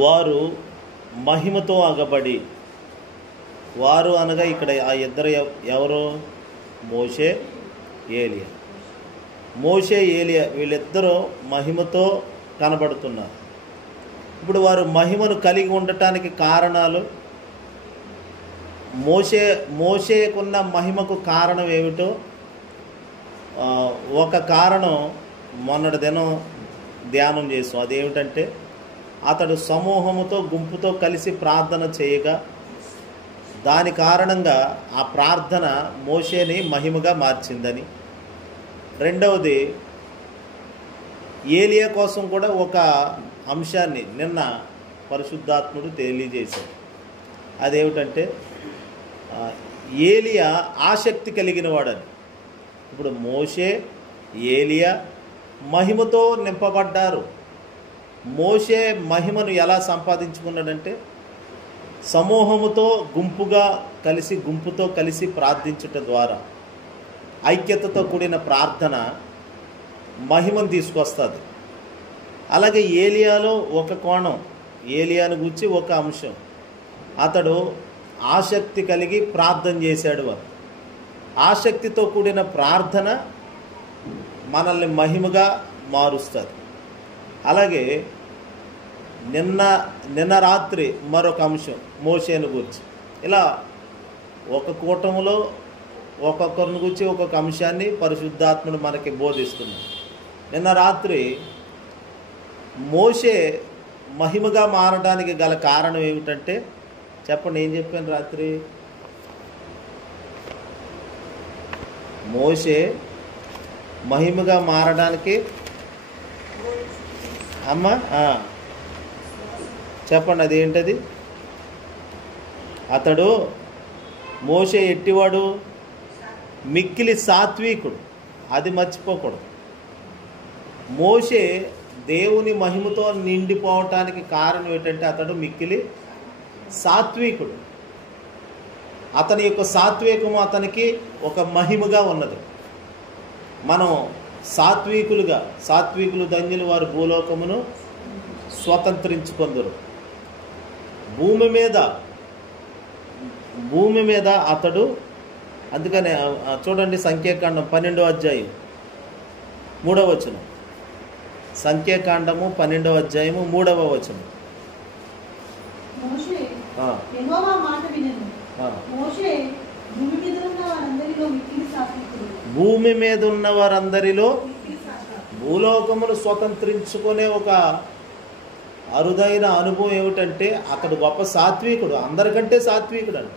వారు మహిమతో అగబడి, వారు అనగా ఇక్కడ ఆ ఇద్దరు ఎవరు? మోషే, ఏలియా. మోషే, ఏలియా వీళ్ళిద్దరూ మహిమతో కనబడుతున్నారు. ఇప్పుడు వారు మహిమను కలిగి ఉండటానికి కారణాలు, మోషేకున్న మహిమకు కారణం ఏమిటో ఒక కారణం మొన్నటి దినం ధ్యానం చేసాం. అదేమిటంటే అతడు సమూహముతో గుంపుతో కలిసి ప్రార్థన చేయగా దాని కారణంగా ఆ ప్రార్థన మోషేని మహిమగా మార్చిందని. రెండవది, ఏలియా కోసం కూడా ఒక అంశాన్ని నిన్న పరిశుద్ధాత్ముడు తెలియజేశాడు. అదేమిటంటే ఏలియా ఆసక్తి కలిగిన వాడని. ఇప్పుడు మోషే, ఏలియా మహిమతో నింపబడ్డారు. మోషే మహిమను ఎలా సంపాదించుకున్నాడంటే సమూహముతో గుంపుతో కలిసి ప్రార్థించుట ద్వారా ఐక్యతతో కూడిన ప్రార్థన మహిమను తీసుకొస్తుంది. అలాగే ఏలియాలో ఒక కోణం, ఏలియాను గురించి ఒక అంశం, అతడు ఆసక్తి కలిగి ప్రార్థన చేశాడు. వారు ఆసక్తితో కూడిన ప్రార్థన మనల్ని మహిమగా మారుస్తుంది. అలాగే నిన్న రాత్రి మరొక అంశం మోషేను గురించి. ఇలా ఒక కూటములో ఒక్కొక్కరిని గురించి ఒక్కొక్క అంశాన్ని పరిశుద్ధాత్ముడు మనకి బోధిస్తున్నాడు. నిన్న రాత్రి మోషే మహిమగా మారడానికి గల కారణం ఏమిటంటే చెప్పండి, ఏం చెప్పాను రాత్రి? మోషే మహిమగా మారడానికి అమ్మా చెప్పండి, అదేంటది? అతడు మోషే ఎట్టివాడు? మిక్కిలి సాత్వికుడు. అది మర్చిపోకూడదు. మోషే దేవుని మహిమతో నిండిపోవటానికి కారణం ఏంటంటే అతడు మిక్కిలి సాత్వికుడు. అతని యొక్క సాత్వికము అతనికి ఒక మహిమగా ఉన్నది. మనం సాత్వికులు ధన్యులు, వారు భూలోకమును స్వతంత్రించుకొందురు. భూమి మీద అతడు, అందుకనే చూడండి సంఖ్యాకాండం 12వ అధ్యాయం 3వ వచనం. సంఖ్యాకాండము 12వ అధ్యాయము 3వ వచనం. భూమి మీద ఉన్న వారందరిలో భూలోకమును స్వతంత్రించుకునే ఒక అరుదైన అనుభవం ఏమిటంటే అతడు గొప్ప సాత్వికుడు, అందరికంటే సాత్వికుడు అంట.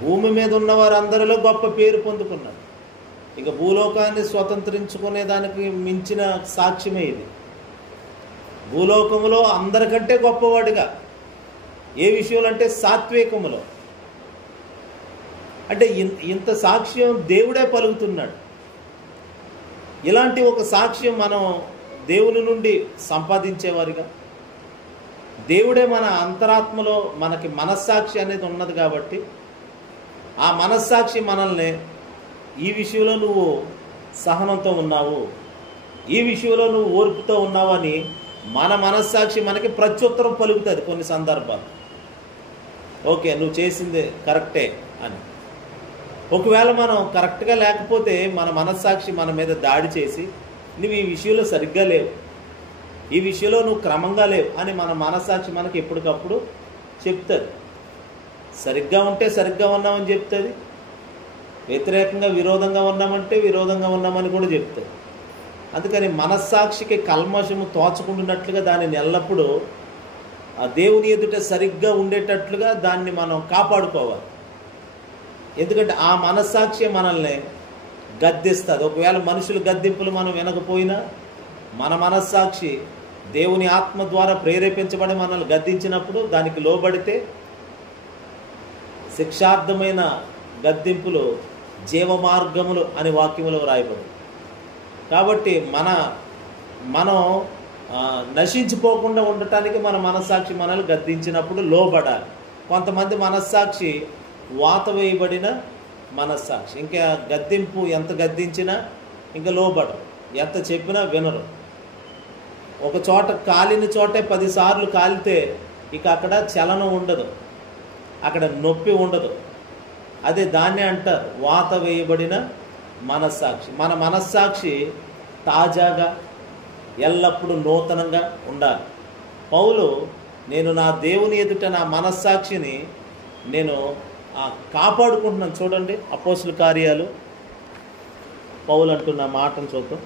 భూమి మీద ఉన్న వారందరిలో గొప్ప పేరు పొందుకున్నాడు. ఇక భూలోకాన్ని స్వతంత్రించుకునే దానికి మించిన సాక్ష్యమే ఇది. భూలోకములో అందరికంటే గొప్పవాడిగా ఏ విషయంలో అంటే సాత్వికములో. అంటే ఇంత సాక్ష్యం దేవుడే పలుకుతున్నాడు. ఇలాంటి ఒక సాక్ష్యం మనం దేవుని నుండి సంపాదించేవారిగా, దేవుడే మన అంతరాత్మలో మనకి మనస్సాక్షి అనేది ఉన్నది కాబట్టి ఆ మనస్సాక్షి మనల్ని ఈ విషయంలో నువ్వు సహనంతో ఉన్నావు, ఈ విషయంలో నువ్వు ఓర్పుతో ఉన్నావు అని మన మనస్సాక్షి మనకి ప్రత్యుత్తరం పలుకుతుంది కొన్ని సందర్భాలు. ఓకే, నువ్వు చేసింది కరెక్టే అని. ఒకవేళ మనం కరెక్ట్గా లేకపోతే మన మనస్సాక్షి మన మీద దాడి చేసి నువ్వు ఈ విషయంలో సరిగ్గా లేవు, ఈ విషయంలో నువ్వు క్రమంగా లేవు అని మన మనస్సాక్షి మనకి ఎప్పటికప్పుడు చెప్తుంది. సరిగ్గా ఉంటే సరిగ్గా ఉన్నామని చెప్తుంది, వ్యతిరేకంగా విరోధంగా ఉన్నామంటే విరోధంగా ఉన్నామని కూడా చెప్తుంది. అందుకని మనస్సాక్షికి కల్మషము తోచకుండానట్లుగా దానిని ఎల్లప్పుడూ ఆ దేవుని ఎదుట సరిగ్గా ఉండేటట్లుగా దాన్ని మనం కాపాడుకోవాలి. ఎందుకంటే ఆ మనస్సాక్షి మనల్ని గద్దిస్తుంది. ఒకవేళ మనుషుల గద్దింపులు మనం వినకపోయినా మన మనస్సాక్షి దేవుని ఆత్మ ద్వారా ప్రేరేపించబడి మనల్ని గద్దించినప్పుడు దానికి లోబడితే శిక్షార్థమైన గద్దింపులు జీవమార్గములు అని వాక్యములో రాయబడి. కాబట్టి మనం నశించిపోకుండా ఉండటానికి మన మనస్సాక్షి మనల్ని గద్దించినప్పుడు లోబడాలి. కొంతమంది మనస్సాక్షి వాత వేయబడిన మనస్సాక్షి, ఇంకా గద్దింపు ఎంత గద్దించినా ఇంకా లోబడరు, ఎంత చెప్పినా వినరు. ఒక చోట కాలిన చోటే 10 సార్లు కాలితే ఇక అక్కడ చలనం ఉండదు, అక్కడ నొప్పి ఉండదు. అదే దాన్ని అంటారు వాత వేయబడిన మనస్సాక్షి. మన మనస్సాక్షి తాజాగా ఎల్లప్పుడూ నూతనంగా ఉండాలి. పౌలు నేను నా దేవుని ఎదుట నా మనస్సాక్షిని నేను కాపాడుకుంటున్నాను. చూడండి అపోస్తుల కార్యాలు పౌలు అంటున్న మాటను చూద్దాం.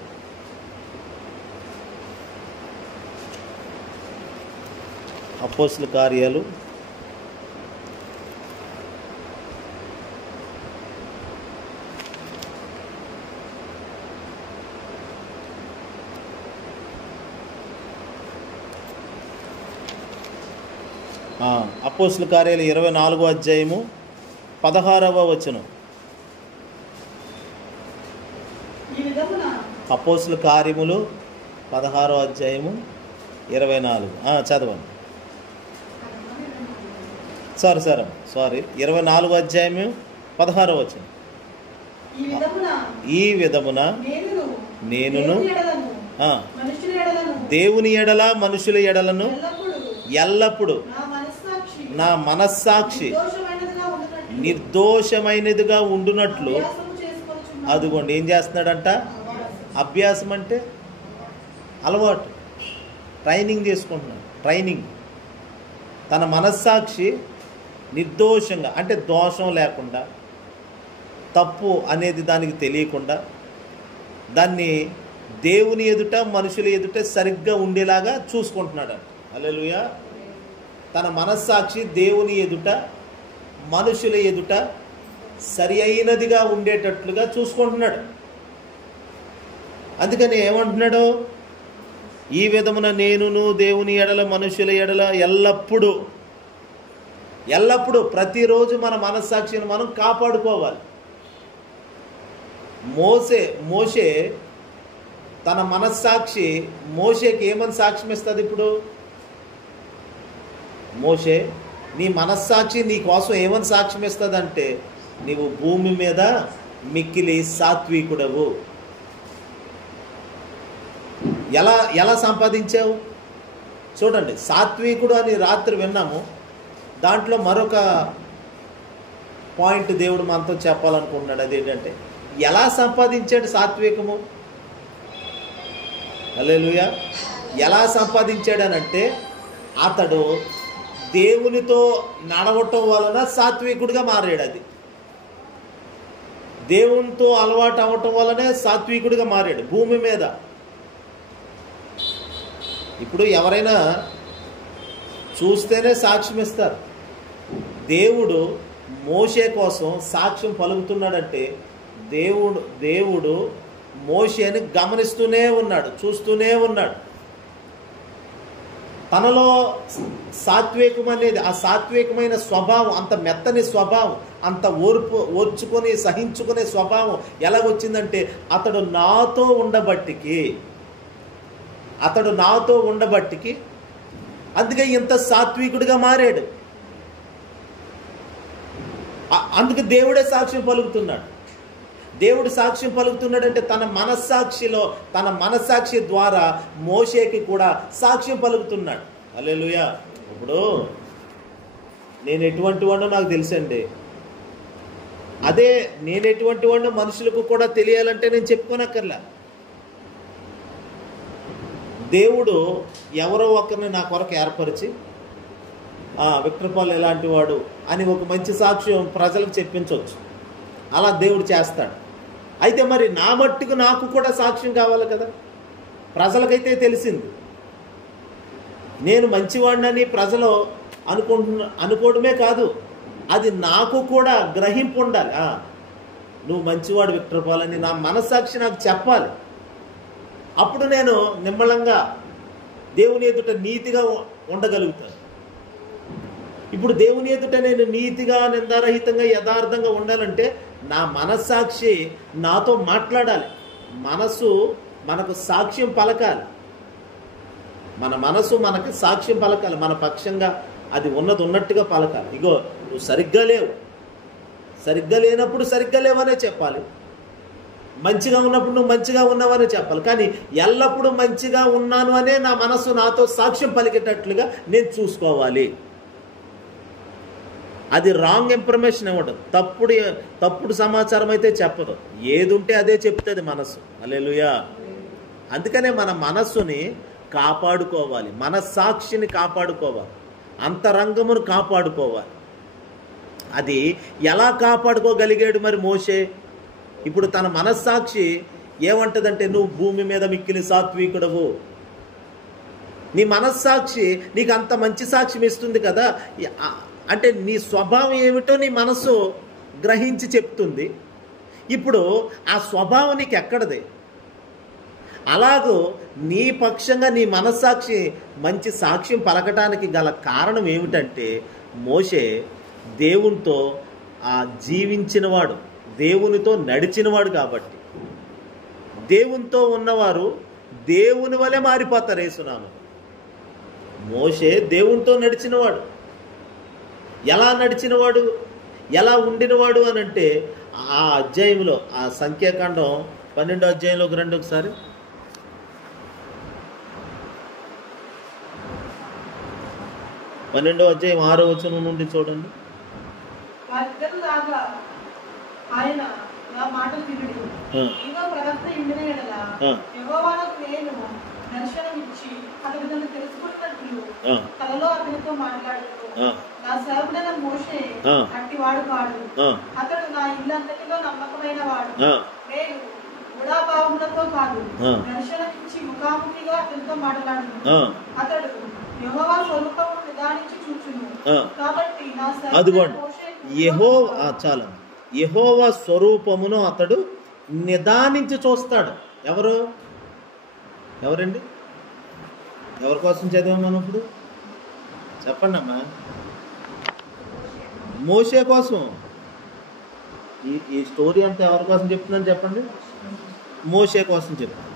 అపోస్తుల కార్యాలు 24వ అధ్యాయము 16వ వచనం. అపోస్తుల కార్యములు 16వ అధ్యాయము 24. చదవండి. సారీ 24వ అధ్యాయము 16వ వచనం. ఈ విధమున నేనును దేవుని ఎడల మనుషుల ఎడలను ఎల్లప్పుడు నా మనస్సాక్షి నిర్దోషమైనదిగా ఉండునట్లు అదిగోండి ఏం చేస్తున్నాడంట? అభ్యాసం అంటే అలవాటు, ట్రైనింగ్ చేసుకుంటున్నాడు. ట్రైనింగ్. తన మనస్సాక్షి నిర్దోషంగా అంటే దోషం లేకుండా, తప్పు అనేది దానికి తెలియకుండా, దాన్ని దేవుని ఎదుట మనుషుల ఎదుట సరిగ్గా ఉండేలాగా చూసుకుంటున్నాడు. హల్లెలూయా. తన మనస్సాక్షి దేవుని ఎదుట మనుషుల ఎదుట సరి అయినదిగా ఉండేటట్లుగా చూసుకుంటున్నాడు. అందుకని ఏమంటున్నాడు? ఈ విధమున నేనును దేవుని ఎడల మనుషుల ఎడల ఎల్లప్పుడూ ప్రతిరోజు మన మనస్సాక్షిని మనం కాపాడుకోవాలి. మోషే తన మనస్సాక్షి మోషేకి ఏమని సాక్ష్యం ఇస్తుంది? ఇప్పుడు మోషే నీ మనస్సాక్షి నీ కోసం ఏమని సాక్ష్యం ఇస్తుందంటే, నీవు భూమి మీద మిక్కిలి సాత్వికుడవు. ఎలా సంపాదించావు చూడండి. సాత్వికుడు అని రాత్రి విన్నాము. దాంట్లో మరొక పాయింట్ దేవుడు మనతో చెప్పాలనుకుంటున్నాడు. అదేంటంటే ఎలా సంపాదించాడు సాత్వికము? హల్లెలూయా. ఎలా సంపాదించాడనంటే అతడు దేవునితో నడవటం వలన సాత్వికుడిగా మారాడు. అది దేవునితో అలవాటు అవ్వటం వలనే సాత్వికుడిగా మారాడు భూమి మీద. ఇప్పుడు ఎవరైనా చూస్తేనే సాక్ష్యం ఇస్తారు. దేవుడు మోషే కోసం సాక్ష్యం పలుకుతున్నాడంటే దేవుడు మోషేని గమనిస్తూనే ఉన్నాడు, చూస్తూనే ఉన్నాడు. తనలో సాత్వికం అనేది, ఆ సాత్వికమైన స్వభావం, అంత మెత్తని స్వభావం, అంత ఓర్చుకొని సహించుకునే స్వభావం ఎలాగొచ్చిందంటే అతడు నాతో ఉండబట్టికి అందుకే ఇంత సాత్వికుడిగా మారాడు. అందుకే దేవుడే సాక్ష్యం పలుకుతున్నాడు. దేవుడు సాక్ష్యం పలుకుతున్నాడంటే తన మనస్సాక్షి ద్వారా మోషేకి కూడా సాక్ష్యం పలుకుతున్నాడు. హల్లెలూయా. ఇప్పుడు నేను ఎటువంటి వాడో నాకు తెలుసండి. అదే నేను ఎటువంటి వాడో మనుషులకు కూడా తెలియాలంటే నేను చెప్పుకోనక్కర్లా. దేవుడు ఎవరో ఒకరిని నా కొరకు ఏర్పరిచి విక్టర్ పాల్ ఎలాంటి వాడు అని ఒక మంచి సాక్ష్యం ప్రజలకు చెప్పించవచ్చు. అలా దేవుడు చేస్తాడు. అయితే మరి నా మట్టుకు నాకు కూడా సాక్ష్యం కావాలి కదా. ప్రజలకైతే తెలిసింది నేను మంచివాడినని ప్రజలు అనుకోవడమే కాదు, అది నాకు కూడా గ్రహింపు ఉండాలి. నువ్వు మంచివాడు విక్టర్ పాల్ అని నా మనస్సాక్షి నాకు చెప్పాలి. అప్పుడు నేను నిమ్మళంగా దేవుని ఎదుట నీతిగా ఉండగలుగుతాను. ఇప్పుడు దేవుని ఎదుట నేను నీతిగా, నిందారహితంగా, యథార్థంగా ఉండాలంటే నా మనస్సాక్షి నాతో మాట్లాడాలి. మనసు మనకు సాక్ష్యం పలకాలి. మన మనసు మనకు సాక్ష్యం పలకాలి. మన పక్షంగా అది ఉన్నట్టుగా పలకాలి. ఇగో నువ్వు సరిగ్గా లేవు, సరిగ్గా లేనప్పుడు సరిగ్గా లేవనే చెప్పాలి. మంచిగా ఉన్నప్పుడు నువ్వు మంచిగా ఉన్నావని చెప్పాలి. కానీ ఎల్లప్పుడూ మంచిగా ఉన్నాను అనే నా మనసు నాతో సాక్ష్యం పలికేటట్లుగా నేను చూసుకోవాలి. అది రాంగ్ ఇన్ఫర్మేషన్ ఇవ్వడం, తప్పుడు సమాచారం అయితే చెప్పదు. ఏది ఉంటే అదే చెప్తుంది మనసు. హల్లెలూయా. అందుకనే మన మనస్సుని కాపాడుకోవాలి, మన సాక్షిని కాపాడుకోవాలి, అంతరంగమును కాపాడుకోవాలి. అది ఎలా కాపాడుకోగలిగాడు మరి మోషే? ఇప్పుడు తన మనస్సాక్షి ఏమంటదంటే, నువ్వు భూమి మీద మిక్కిలి సాత్వికుడవు. నీ మనస్సాక్షి నీకు అంత మంచి సాక్ష్యం ఇస్తుంది కదా. అంటే నీ స్వభావం ఏమిటో నీ మనస్సు గ్రహించి చెప్తుంది. ఇప్పుడు ఆ స్వభావం నీకు ఎక్కడది? అలాగూ నీ పక్షంగా నీ మనస్సాక్షి మంచి సాక్ష్యం పలకటానికి గల కారణం ఏమిటంటే, మోషే దేవునితో జీవించినవాడు, దేవునితో నడిచినవాడు. కాబట్టి దేవునితో ఉన్నవారు దేవుని వలె మారిపోతారు. యేసునామం. మోషే దేవునితో నడిచినవాడు. ఎలా నడిచినవాడు, ఎలా ఉండినవాడు అని అంటే, ఆ అధ్యాయంలో, ఆ సంఖ్యాకాండం 12వ అధ్యాయంలోకి రండి ఒకసారి. 12వ అధ్యాయం 6వ వచనం నుండి చూడండి. ఆయన నా మాటలు వినుడి. ఇంకా ప్రవక్త ఇండిన ఎడల యెహోవాకు నేను దర్శనం ఇచ్చి అతడు నన్ను తెలుసుకున్నట్లు కలలో అతనితో మాట్లాడుతూ, నా సేవకుడైన మోషే అట్టివాడు కాడు, అతడు నా ఇల్లంతటిలో నమ్మకమైన వాడు. నేను గుడాభావములతో కాదు, దర్శనం ఇచ్చి ముఖాముఖిగా అతనితో మాట్లాడును. అతడు యెహోవా స్వరూపమును నిదానించి చూచును. కాబట్టి నా సేవకుడైన మోషే యెహోవా స్వరూపమును అతడు నిదానించి చూస్తాడు. ఎవరండి? ఎవరి కోసం చదివాం మనం ఇప్పుడు? చెప్పండి అమ్మా. మోషే కోసం. ఈ స్టోరీ అంతా ఎవరి కోసం చెప్తున్నాను చెప్పండి? మోషే కోసం చెప్తాను.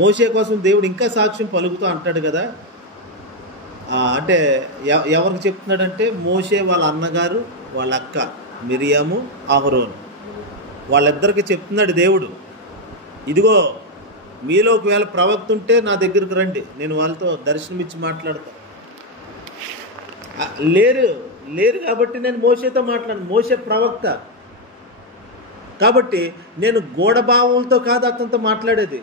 మోషే కోసం దేవుడు ఇంకా సాక్ష్యం పలుకుతూ అంటాడు కదా. అంటే ఎవరికి చెప్తున్నాడంటే, మోషే వాళ్ళ అన్నగారు, వాళ్ళ అక్క మిరియాము, అహరోను, వాళ్ళిద్దరికి చెప్తున్నాడు దేవుడు, ఇదిగో మీలో ఒకవేళ ప్రవక్త ఉంటే నా దగ్గరికి రండి, నేను వాళ్ళతో దర్శనమిచ్చి మాట్లాడతా. లేరు కాబట్టి నేను మోషేతో మాట్లాడాను. మోషే ప్రవక్త కాబట్టి నేను గూఢభావంతో కాదు అతనితో మాట్లాడేది,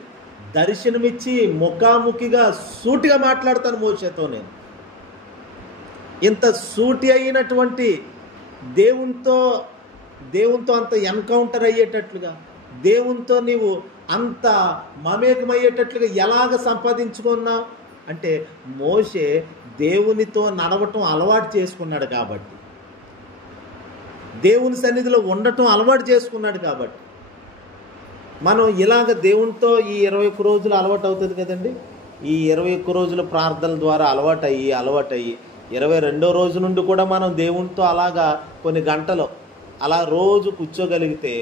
దర్శనమిచ్చి ముఖాముఖిగా సూటిగా మాట్లాడతాను మోషేతో. నేను ఇంత సూటి అయినటువంటి దేవునితో అంత ఎన్కౌంటర్ అయ్యేటట్లుగా, దేవునితో నీవు అంత మమేకమయ్యేటట్లుగా ఎలాగ సంపాదించుకున్నావు అంటే, మోషే దేవునితో నడవటం అలవాటు చేసుకున్నాడు కాబట్టి, దేవుని సన్నిధిలో ఉండటం అలవాటు చేసుకున్నాడు కాబట్టి, మనం ఇలాగ దేవునితో ఈ 21 రోజులు అలవాటు అవుతుంది కదండి. ఈ 21 రోజుల ప్రార్థనల ద్వారా అలవాటు అయ్యి 22వ రోజు నుండి కూడా మనం దేవునితో అలాగా కొన్ని గంటలు అలా రోజు కూర్చోగలిగితే,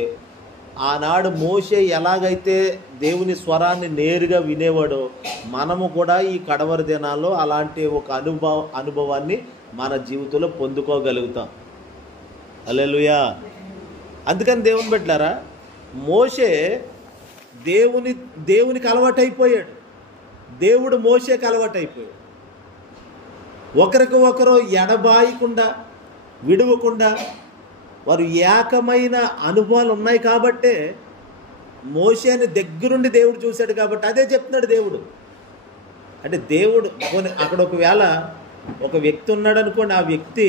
ఆనాడు మోషే ఎలాగైతే దేవుని స్వరాన్ని నేరుగా వినేవాడో, మనము కూడా ఈ కడవరి దినాల్లో అలాంటి ఒక అనుభవాన్ని మన జీవితంలో పొందుకోగలుగుతాం. హల్లెలూయా. అందుకని దేవుని బిడ్డలారా, మోషే దేవునికి అలవాటైపోయాడు, దేవుడు మోషేకి అలవాటైపోయాడు. ఒకరికి ఒకరు ఎడబాయకుండా, విడవకుండా వారు ఏకమైన అనుభవాలు ఉన్నాయి కాబట్టే మోషేని దగ్గరుండి దేవుడు చూశాడు. కాబట్టి అదే చెప్తున్నాడు దేవుడు. అంటే దేవుడు అక్కడ ఒకవేళ ఒక వ్యక్తి ఉన్నాడు అనుకోండి, ఆ వ్యక్తి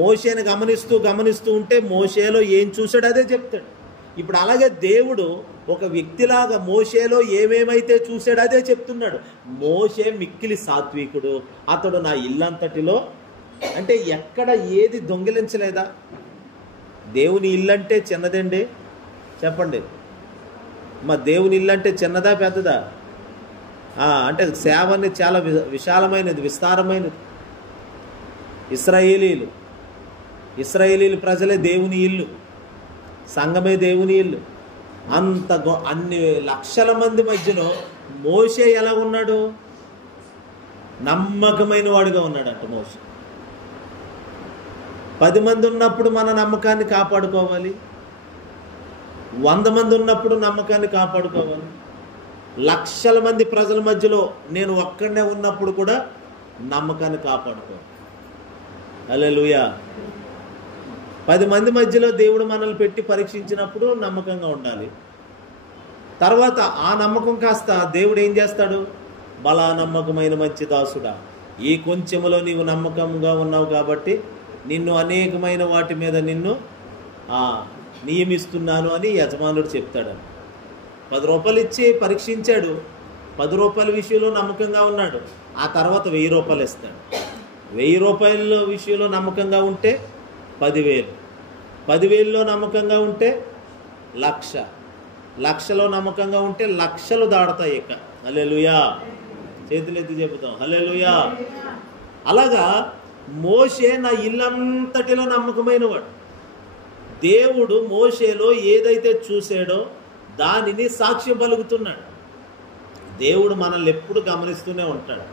మోషేని గమనిస్తూ ఉంటే మోషేలో ఏం చూశాడు అదే చెప్తాడు. ఇప్పుడు అలాగే దేవుడు ఒక వ్యక్తిలాగా మోషేలో ఏమేమైతే చూశాడు అదే చెప్తున్నాడు. మోషే మిక్కిలి సాత్వికుడు, అతడు నా ఇల్లంతటిలో, అంటే ఎక్కడ ఏది దొంగిలించలేదా? దేవుని ఇల్లంటే చిన్నదండి చెప్పండి. మా దేవుని ఇల్లు అంటే చిన్నదా పెద్దదా? అంటే సేవ అనేది చాలా విశాలమైనది, విస్తారమైనది. ఇశ్రాయేలీలు ప్రజలే దేవుని ఇల్లు, సంఘమే దేవుని ఇల్లు. అన్ని లక్షల మంది మధ్యలో మోషే ఎలా ఉన్నాడు? నమ్మకమైన వాడుగా ఉన్నాడంట మోషే. 10 మంది ఉన్నప్పుడు మన నమ్మకాన్ని కాపాడుకోవాలి. 100 మంది ఉన్నప్పుడు నమ్మకాన్ని కాపాడుకోవాలి. లక్షల మంది ప్రజల మధ్యలో నేను ఒక్కడనే ఉన్నప్పుడు కూడా నమ్మకాన్ని కాపాడుకోవాలి. హల్లెలూయా. 10 మంది మధ్యలో దేవుడు మనల్ని పెట్టి పరీక్షించినప్పుడు నమ్మకంగా ఉండాలి. తర్వాత ఆ నమ్మకం కాస్త దేవుడు ఏం చేస్తాడు? బలా నమ్మకమైన మంచి దాసుడా, ఈ కొంచెములో నీవు నమ్మకంగా ఉన్నావు కాబట్టి నిన్ను అనేకమైన వాటి మీద నిన్ను నియమిస్తున్నాను అని యజమానుడు చెప్తాడు. 10 రూపాయలు ఇచ్చి పరీక్షించాడు. 10 రూపాయల విషయంలో నమ్మకంగా ఉన్నాడు. ఆ తర్వాత 1000 రూపాయలు ఇస్తాడు. 1000 రూపాయల విషయంలో నమ్మకంగా ఉంటే 10,000, 10,000లో నమ్మకంగా ఉంటే 1,00,000, 1,00,000లో నమ్మకంగా ఉంటే లక్షలు దాడతాయి. ఇక హల్లెలూయా, చేతులెత్తి చెబుతాం హల్లెలూయా. అలాగా మోషే నా ఇల్లంతటిలో నమ్మకమైన వాడు. దేవుడు మోషేలో ఏదైతే చూసాడో దానిని సాక్ష్యం పలుకుతున్నాడు. దేవుడు మనల్ని ఎప్పుడు గమనిస్తూనే ఉంటాడు,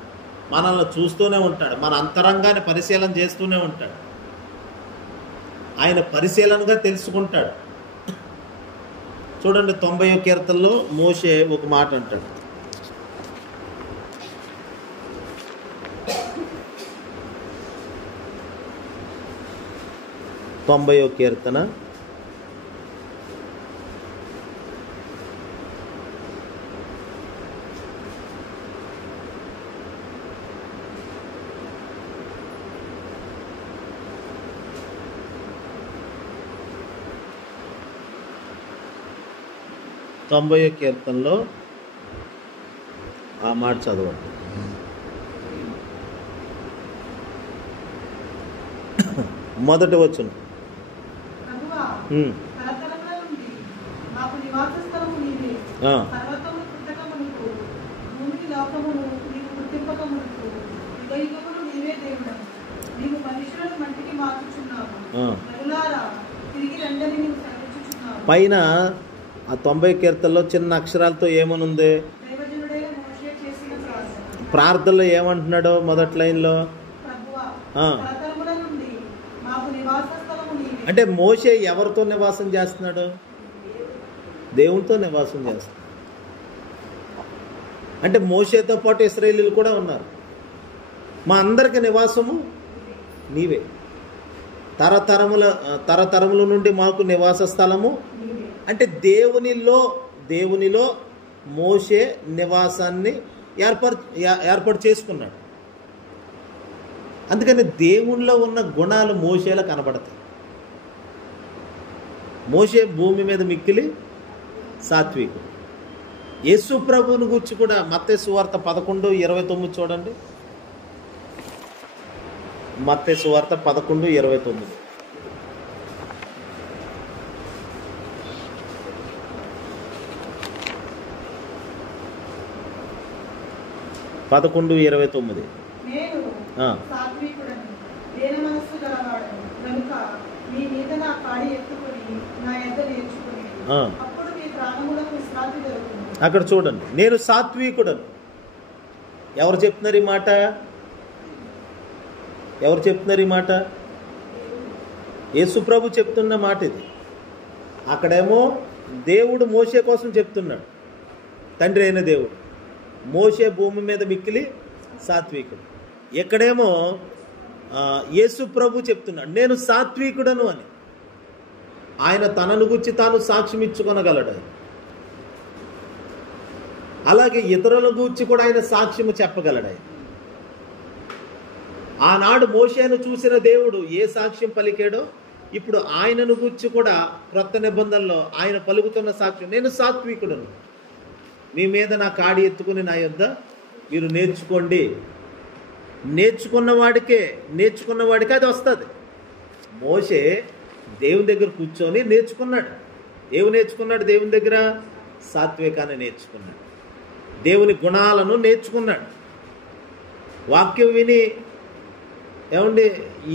మనల్ని చూస్తూనే ఉంటాడు, మన అంతరంగాన్ని పరిశీలన చేస్తూనే ఉంటాడు. ఆయన పరిశీలనగా తెలుసుకుంటాడు. చూడండి 90వ కీర్తనలో మోషే ఒక మాట అంటాడు. 90వ కీర్తన 90వ కీర్తనలో ఆ మాట చదవండి. మొదటి వచనం. పైన ఆ 90 కీర్తనలో చిన్న అక్షరాలతో ఏమనుంది? ప్రార్థనలో ఏమంటున్నాడో మొదటి లైన్లో, అంటే మోషే ఎవరితో నివాసం చేస్తున్నాడు? దేవునితో నివాసం చేస్తున్నాడు. అంటే మోషేతో పాటు ఇశ్రాయేలీయులు కూడా ఉన్నారు. మా అందరికి నివాసము నీవే, తరతరముల నుండి మాకు నివాస స్థలము. అంటే దేవునిలో మోషే నివాసాన్ని ఏర్పాటు చేసుకున్నాడు. అందుకని దేవునిలో ఉన్న గుణాలు మోషేలో కనబడతాయి. మోషే భూమి మీద మిక్కిలి సాత్వికుడు. యేసు ప్రభువుని గురించి కూడా మత్తయి సువార్త 11:29 చూడండి. మత్తయి సువార్త 11:29. 11:29. అక్కడ చూడండి, నేను సాత్వికుడను. ఎవరు చెప్తున్నారు ఈ మాట? ఎవరు చెప్తున్నారు ఈ మాట? యేసు ప్రభు చెప్తున్న మాట ఇది. అక్కడేమో దేవుడు మోషే కోసం చెప్తున్నాడు, తండ్రి అయిన దేవుడు. మోషే భూమి మీద మిక్కిలి సాత్వికుడు. ఎక్కడేమో యేసు ప్రభు చెప్తున్నాడు, నేను సాత్వికుడను అని. ఆయన తనను గురించి తాను సాక్ష్యం ఇచ్చుకొనగలడు. అలాగే ఇతరుల గూర్చి కూడా ఆయన సాక్ష్యము చెప్పగలడు. ఆనాడు మోషేను చూసిన దేవుడు ఏ సాక్ష్యం పలికాడో ఇప్పుడు ఆయనను గూర్చి కూడా క్రొత్త నిబంధనలో ఆయన పలుకుతున్న సాక్ష్యం, నేను సాత్వికుడను, మీ మీద నా కాడి ఎత్తుకుని నా యొద్ద మీరు నేర్చుకోండి. నేర్చుకున్న వాడికే అది వస్తుంది. మోషే దేవుని దగ్గర కూర్చొని నేర్చుకున్నాడు. ఏమి నేర్చుకున్నాడు? దేవుని దగ్గర సాత్వికాన్ని నేర్చుకున్నాడు, దేవుని గుణాలను నేర్చుకున్నాడు. వాక్యం విని ఏమండి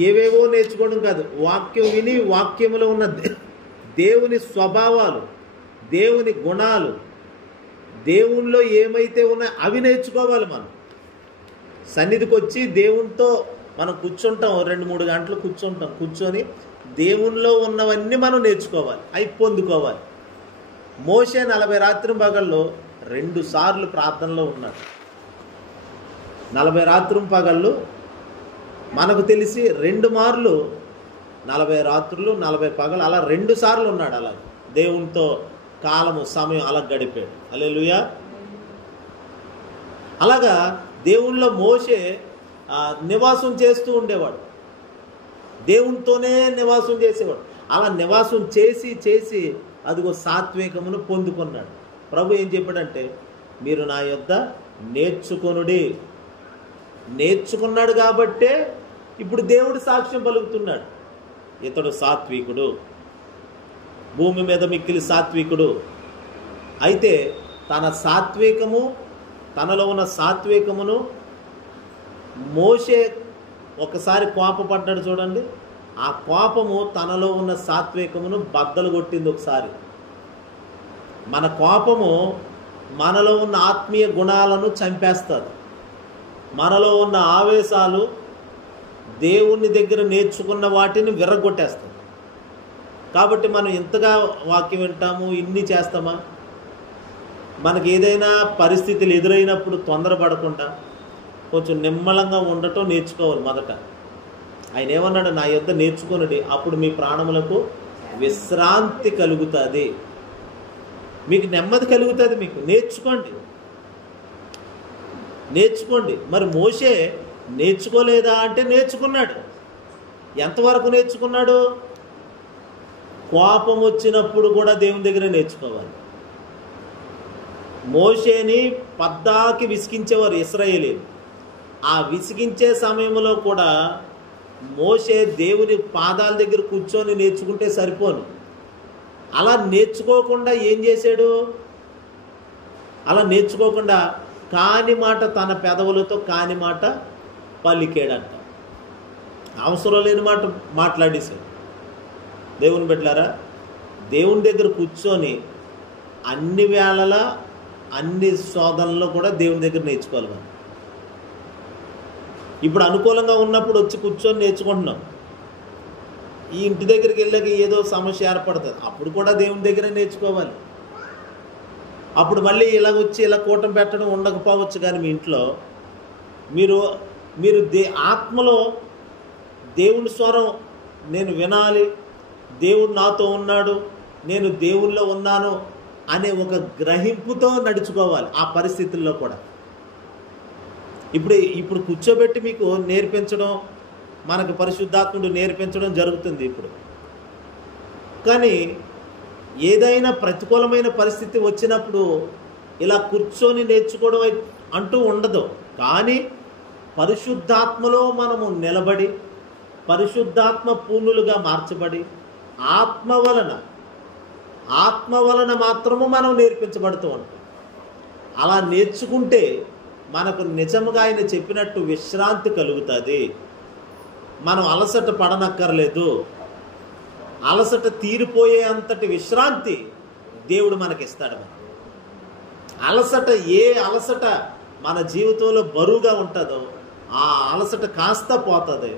ఏవేవో నేర్చుకోవడం కాదు, వాక్యం విని వాక్యములో ఉన్న దేవుని స్వభావాలు, దేవుని గుణాలు, దేవునిలో ఏమైతే ఉన్నాయో అవి నేర్చుకోవాలి. మనం సన్నిధికి వచ్చి దేవునితో మనం కూర్చుంటాం, 2-3 గంటలు కూర్చొని దేవునిలో ఉన్నవన్నీ మనం నేర్చుకోవాలి, అవి పొందుకోవాలి. మోషే 40 రాత్రి పగళ్ళు 2 సార్లు ప్రార్థనలో ఉన్నాడు. 40 రాత్రి పగళ్ళు మనకు తెలిసి 2 మార్లు 40 రాత్రులు 40 పగలు అలా 2 సార్లు ఉన్నాడు. అలా దేవునితో కాలము సమయం అలా గడిపాడు. హల్లెలూయా. అలాగా దేవునిలో మోషే నివాసం చేస్తూ ఉండేవాడు, దేవునితోనే నివాసం చేసేవాడు. అలా నివాసం చేసి చేసి అదిగో సాత్వికమును పొందుకున్నాడు. ప్రభు ఏం చెప్పాడంటే, మీరు నా యొద్ద నేర్చుకొనుడి. నేర్చుకున్నాడు కాబట్టే ఇప్పుడు దేవుడు సాక్ష్యం పలుకుతున్నాడు, ఇతడు సాత్వికుడు, భూమి మీద మిక్కిలి సాత్వికుడు. అయితే తన సాత్వికము, తనలో ఉన్న సాత్వికమును మోషే ఒకసారి కోపపడ్డాడు చూడండి. ఆ కోపము తనలో ఉన్న సాత్వికమును బద్దలు కొట్టింది ఒకసారి. మన కోపము మనలో ఉన్న ఆత్మీయ గుణాలను చంపేస్తుంది. మనలో ఉన్న ఆవేశాలు దేవుని దగ్గర నేర్చుకున్న వాటిని విర్రగొట్టేస్తుంది. కాబట్టి మనం ఇంతగా వాక్యం వింటాము, ఇన్ని చేస్తామా? మనకి ఏదైనా పరిస్థితులు ఎదురైనప్పుడు తొందరపడకుండా కొంచెం నిమ్మలంగా ఉండటం నేర్చుకోవాలి. మొదట ఆయన ఏమన్నాడు, నా యొద్ద నేర్చుకున్నది, అప్పుడు మీ ప్రాణములకు విశ్రాంతి కలుగుతుంది, మీకు నెమ్మది కలుగుతుంది. మీకు నేర్చుకోండి. మరి మోషే నేర్చుకోలేదా అంటే నేర్చుకున్నాడు. ఎంతవరకు నేర్చుకున్నాడు? కోపం వచ్చినప్పుడు కూడా దేవుని దగ్గర నేర్చుకోవాలి. మోషేని పద్దాకి విసిగించేవారు ఇశ్రాయేలీయులు. ఆ విసిగించే సమయంలో కూడా మోషే దేవుని పాదాల దగ్గర కూర్చొని నేర్చుకుంటే సరిపోను. అలా నేర్చుకోకుండా ఏం చేశాడు? అలా నేర్చుకోకుండా కాని మాట తన పెదవులతో కాని మాట పలికాడంట. అవసరం లేని మాట మాట్లాడేశాడు. దేవుని బిడ్డలారా, దేవుని దగ్గర కూర్చొని అన్ని వేళలా అన్ని శోధనలో కూడా దేవుని దగ్గర నేర్చుకోవాలి. మనం ఇప్పుడు అనుకూలంగా ఉన్నప్పుడు వచ్చి కూర్చొని నేర్చుకుంటున్నాం. ఈ ఇంటి దగ్గరికి వెళ్ళాక ఏదో సమస్య ఏర్పడుతుంది, అప్పుడు కూడా దేవుని దగ్గరే నేర్చుకోవాలి. అప్పుడు మళ్ళీ ఇలా వచ్చి ఇలా కూటం పెట్టడం ఉండకపోవచ్చు. కానీ మీ ఇంట్లో మీరు ఆత్మలో దేవుని స్వరం నేను వినాలి, దేవుడు నాతో ఉన్నాడు, నేను దేవుల్లో ఉన్నాను అనే ఒక గ్రహింపుతో నడుచుకోవాలి. ఆ పరిస్థితుల్లో కూడా ఇప్పుడు కూర్చోబెట్టి మీకు నేర్పించడం, మనకు పరిశుద్ధాత్ముడు నేర్పించడం జరుగుతుంది ఇప్పుడు. కానీ ఏదైనా ప్రతికూలమైన పరిస్థితి వచ్చినప్పుడు ఇలా కూర్చొని నేర్చుకోవడం అంటూ ఉండదు. కానీ పరిశుద్ధాత్మలో మనము నిలబడి, పరిశుద్ధాత్మ పూర్ణులుగా మార్చబడి, ఆత్మ వలన మాత్రము మనం నేర్పించబడుతూ ఉంటాం. అలా నేర్చుకుంటే మనకు నిజంగా ఆయన చెప్పినట్టు విశ్రాంతి కలుగుతుంది. మనం అలసట పడనక్కర్లేదు. అలసట తీరిపోయే అంతటి విశ్రాంతి దేవుడు మనకిస్తాడు. అలసట మన జీవితంలో బరువుగా ఉంటుందో ఆ అలసట కాస్త పోతుంది.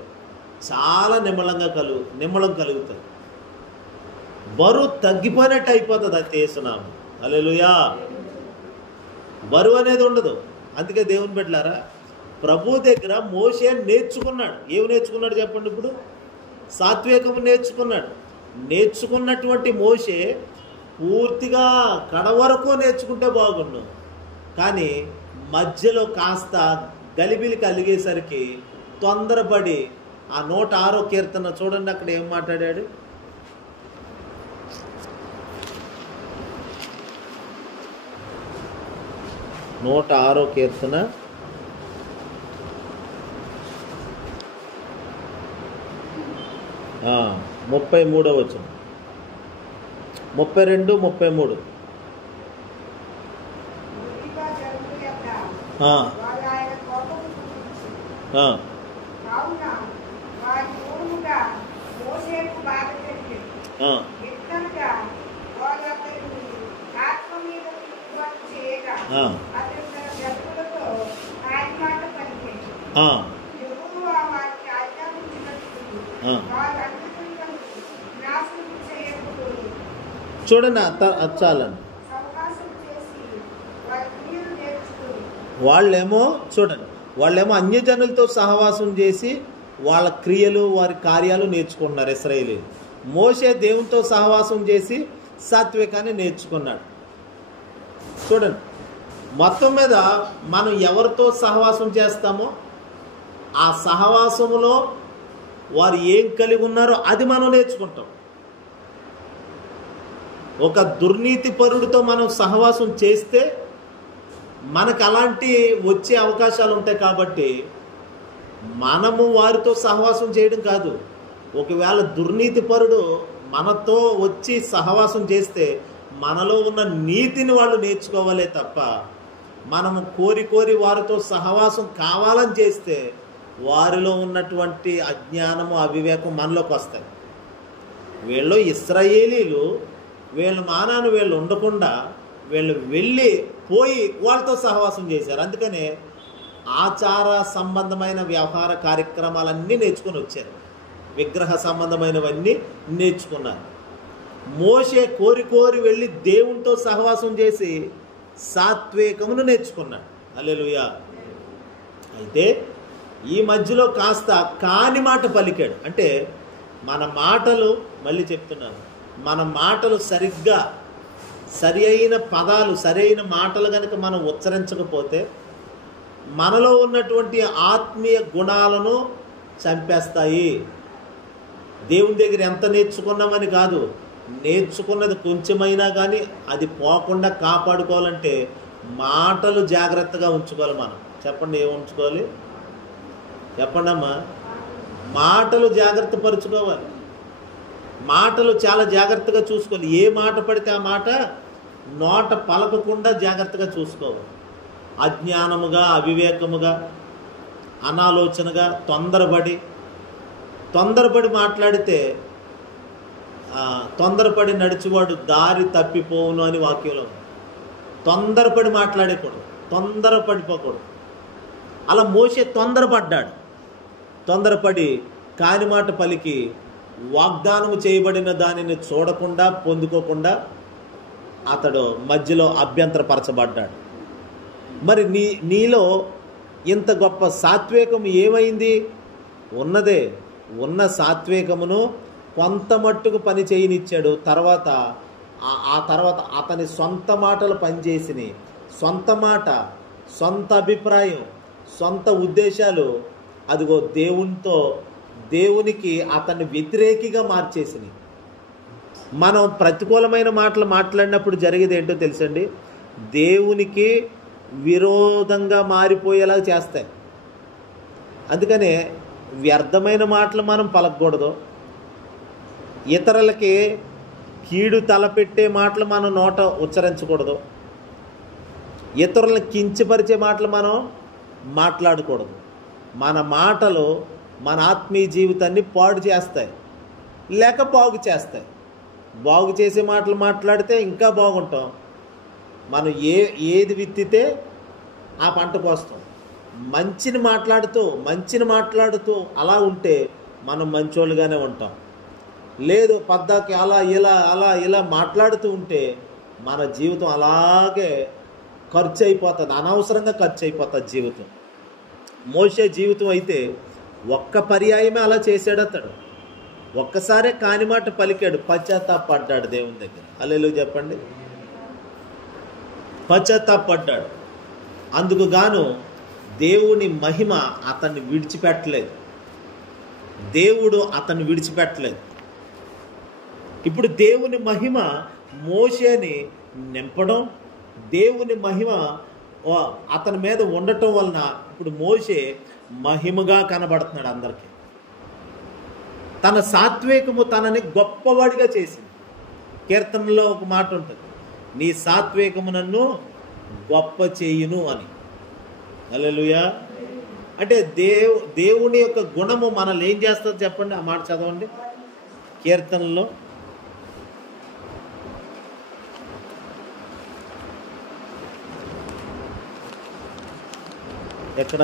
చాలా నిమ్మలం కలుగుతుంది. బరువు తగ్గిపోయినట్టు అయిపోతుంది. అది చేస్తున్నాము. హల్లెలూయా. బరువు అనేది ఉండదు. అందుకే దేవుని బిడ్డలారా, ప్రభు దగ్గర మోషే నేర్చుకున్నాడు. ఏమి నేర్చుకున్నాడు చెప్పండి? ఇప్పుడు సాత్వికము నేర్చుకున్నాడు. నేర్చుకున్నటువంటి మోషే పూర్తిగా కడవరకు నేర్చుకుంటే బాగుండు. కానీ మధ్యలో కాస్త గలిబిలి కలిగేసరికి తొందరపడి ఆ 106వ కీర్తన చూడండి, అక్కడ ఏం మాట్లాడాడు? నూట 6వ కీర్తన 33వ వచనం, 32, 33. చూడండి, చాలండి. వాళ్ళేమో చూడండి, వాళ్ళేమో అన్యజనులతో సహవాసం చేసి వాళ్ళ క్రియలు వారి కార్యాలు నేర్చుకుంటున్నారు ఇశ్రాయేలీయులు. మోషే దేవునితో సహవాసం చేసి సాత్వికాన్ని నేర్చుకున్నాడు. చూడండి, మొత్తం మీద మనం ఎవరితో సహవాసం చేస్తామో ఆ సహవాసములో వారు ఏం కలిగి ఉన్నారో అది మనం నేర్చుకుంటాం. ఒక దుర్నీతి పరుడితో మనం సహవాసం చేస్తే మనకు అలాంటి వచ్చే అవకాశాలు ఉంటాయి. కాబట్టి మనము వారితో సహవాసం చేయడం కాదు, ఒకవేళ దుర్నీతి పరుడు మనతో వచ్చి సహవాసం చేస్తే మనలో ఉన్న నీతిని వాళ్ళు నేర్చుకోవాలే తప్ప మనము కోరి కోరి వారితో సహవాసం కావాలని చేస్తే వారిలో ఉన్నటువంటి అజ్ఞానము అవివేకం మనలోకి వస్తాయి. వీళ్ళు ఇశ్రాయేలీలు వీళ్ళ మానాన్ని వీళ్ళు ఉండకుండా వీళ్ళు వెళ్ళి పోయి వాళ్ళతో సహవాసం చేశారు. అందుకనే ఆచార సంబంధమైన వ్యవహార కార్యక్రమాలన్నీ నేర్చుకొని వచ్చారు, విగ్రహ సంబంధమైనవన్నీ నేర్చుకున్నారు. మోషే కోరి కోరి వెళ్ళి దేవునితో సహవాసం చేసి సాత్వికమును నేర్చుకున్నాడు. హల్లెలూయా. అయితే ఈ మధ్యలో కాస్త కాని మాట పలికాడు. అంటే మన మాటలు, మళ్ళీ చెప్తున్నాను, మన మాటలు సరిగ్గా సరి అయిన పదాలు సరి అయిన మాటలు కనుక మనం ఉచ్చరించకపోతే మనలో ఉన్నటువంటి ఆత్మీయ గుణాలను చంపేస్తాయి. దేవుని దగ్గర ఎంత నేర్చుకున్నామని కాదు, నేర్చుకున్నది కొంచెమైనా కానీ అది పోకుండా కాపాడుకోవాలంటే మాటలు జాగ్రత్తగా ఉంచుకోవాలి. మనం చెప్పండి, ఏం ఉంచుకోవాలి చెప్పండి అమ్మా? మాటలు జాగ్రత్త పరుచుకోవాలి. మాటలు చాలా జాగ్రత్తగా చూసుకోవాలి. ఏ మాట పడితే ఆ మాట నోట పలకకుండా జాగ్రత్తగా చూసుకోవాలి. అజ్ఞానముగా, అవివేకముగా, అనాలోచనగా, తొందరపడి మాట్లాడితే తొందరపడి నడిచేవాడు దారి తప్పిపోవును అని వాక్యంలో ఉంది. తొందరపడి మాట్లాడకూడదు, తొందరపడిపోకూడదు. అలా మోషే తొందరపడి కాని మాట పలికి వాగ్దానము చేయబడిన దానిని చూడకుండా పొందుకోకుండా అతడు మధ్యలో అభ్యంతరపరచబడ్డాడు. మరి నీలో ఇంత గొప్ప సాత్వికం ఏమైంది? ఉన్న సాత్వికమును కొంత మట్టుకు పని చేయనిచ్చాడు. తర్వాత అతని సొంత మాటలు పనిచేసినాయి. సొంత మాట, సొంత అభిప్రాయం, సొంత ఉద్దేశాలు అదిగో దేవునికి అతన్ని వ్యతిరేకిగా మార్చేసినాయి. మనం ప్రతికూలమైన మాటలు మాట్లాడినప్పుడు జరిగేది ఏంటో తెలుసండి, దేవునికి విరోధంగా మారిపోయేలా చేస్తాయి. అందుకనే వ్యర్థమైన మాటలు మనం పలకకూడదు. ఇతరులకి కీడు తలపెట్టే మాటలు మనం నోట ఉచ్చరించకూడదు. ఇతరులను కించపరిచే మాటలు మనం మాట్లాడకూడదు. మన మాటలు మన ఆత్మీయ జీవితాన్ని పాడు చేస్తాయి, లేక బాగు చేస్తాయి. బాగు చేసే మాటలు మాట్లాడితే ఇంకా బాగుంటాం. మనం ఏది విత్తితే ఆ పంట కోస్తాం. మంచిని మాట్లాడుతూ అలా ఉంటే మనం మంచోళ్ళుగానే ఉంటాం. లేదు పద్దాకి అలా ఇలా మాట్లాడుతూ ఉంటే మన జీవితం అలాగే ఖర్చు అయిపోతుంది, అనవసరంగా ఖర్చు అయిపోతుంది జీవితం. మోషే జీవితం అయితే ఒక్క పర్యాయమే అలా చేశాడు. అతడు ఒక్కసారే కాని మాట పలికాడు, పశ్చాత్తాపడ్డాడు దేవుని దగ్గర. హల్లెలూయా చెప్పండి. పశ్చాత్తాపడ్డాడు. అందుకు గాను దేవుని మహిమ అతన్ని విడిచిపెట్టలేదు. దేవుడు అతన్ని విడిచిపెట్టలేదు. ఇప్పుడు దేవుని మహిమ మోషేని నింపడం, దేవుని మహిమ అతని మీద ఉండటం వలన ఇప్పుడు మోషే మహిమగా కనబడుతున్నాడు అందరికీ. తన సాత్వికము తనని గొప్పవాడిగా చేసింది. కీర్తనలో ఒక మాట ఉంటుంది, నీ సాత్వికము నన్ను గొప్ప చేయును అని. హల్లెలూయా. అంటే దేవుని యొక్క గుణము మనల్ని ఏం చేస్తుంది చెప్పండి? ఆ మాట చదవండి కీర్తనలో. ఎక్కడ?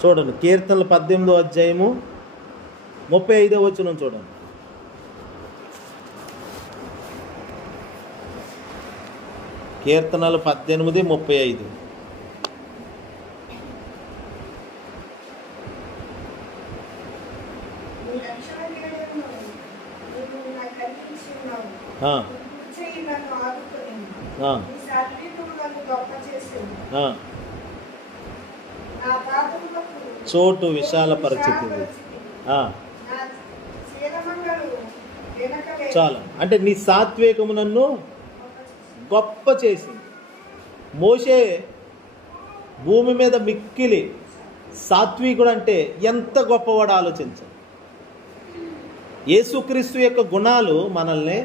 చూడండి, కీర్తనలు 18వ అధ్యాయము 35వ వచనం చూడండి. కీర్తనలు 18:35. చోటు విశాలపరిచితివి. చాలు. అంటే నీ సాత్వికము నన్ను గొప్ప చేసింది. మోషే భూమి మీద మిక్కిలి సాత్వికుడు అంటే ఎంత గొప్పవాడు ఆలోచించండి. యేసుక్రీస్తు యొక్క గుణాలు మనల్ని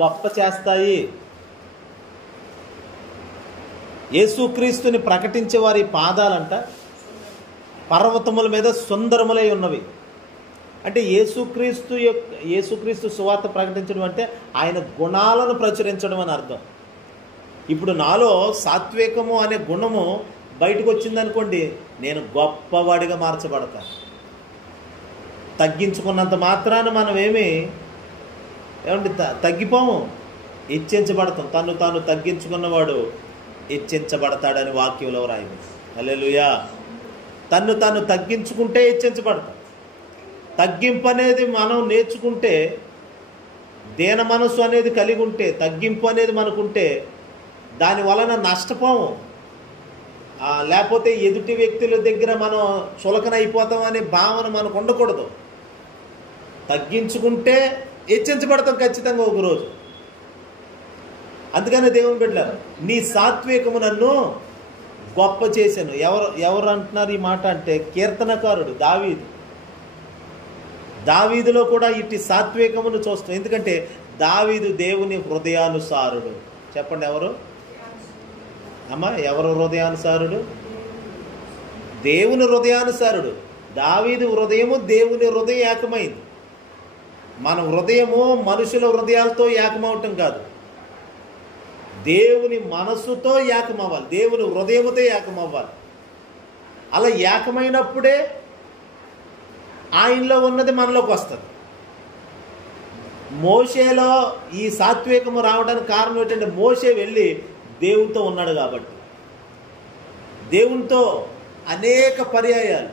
గొప్ప చేస్తాయి. యేసుక్రీస్తుని ప్రకటించే వారి పాదాలంట పర్వతముల మీద సుందరములై ఉన్నవి. అంటే యేసుక్రీస్తు సువార్త ప్రకటించడం అంటే ఆయన గుణాలను ప్రచురించడం అని అర్థం. ఇప్పుడు నాలో సాత్వికము అనే గుణము బయటకు వచ్చిందనుకోండి, నేను గొప్పవాడిగా మార్చబడతాను. తగ్గించుకున్నంత మాత్రాన మనం ఏమండి తగ్గిపోము, హెచ్చించబడతాం. తాను తగ్గించుకున్నవాడు హెచ్చించబడతాడని వాక్యంలో రాయబడింది. హల్లెలూయా. తాను తగ్గించుకుంటే హెచ్చించబడతాం. తగ్గింపు అనేది మనం నేర్చుకుంటే, దీన మనసు అనేది కలిగి ఉంటే, తగ్గింపు అనేది మనకుంటే దాని వలన నష్టపోము. లేకపోతే ఎదుటి వ్యక్తుల దగ్గర మనం చులకన అయిపోతాం అనే భావన మనకు ఉండకూడదు. తగ్గించుకుంటే హెచ్చించబడతాం ఖచ్చితంగా ఒకరోజు. అందుకనే దేవుని బిడ్డలారా, నీ సాత్వికము నన్ను గొప్ప చేశాను. ఎవరు అంటున్నారు ఈ మాట అంటే కీర్తనకారుడు దావీదులో కూడా ఇట్టి సాత్వికమును చూస్తాం. ఎందుకంటే దావీదు దేవుని హృదయానుసారుడు. చెప్పండి, ఎవరు అమ్మా? ఎవరు హృదయానుసారుడు? దేవుని హృదయానుసారుడు. దావీదు హృదయము దేవుని హృదయం ఏకమైంది. మన హృదయము మనుషుల హృదయాలతో ఏకమవటం కాదు, దేవుని మనసుతో ఏకమవ్వాలి, దేవుని హృదయముతో ఏకమవ్వాలి. అలా ఏకమైనప్పుడే ఆయనలో ఉన్నది మనలోకి వస్తుంది. మోషేలో ఈ సాత్వికము రావడానికి కారణం ఏంటంటే మోషే వెళ్ళి దేవునితో ఉన్నాడు కాబట్టి. దేవునితో అనేక పర్యాయాలు,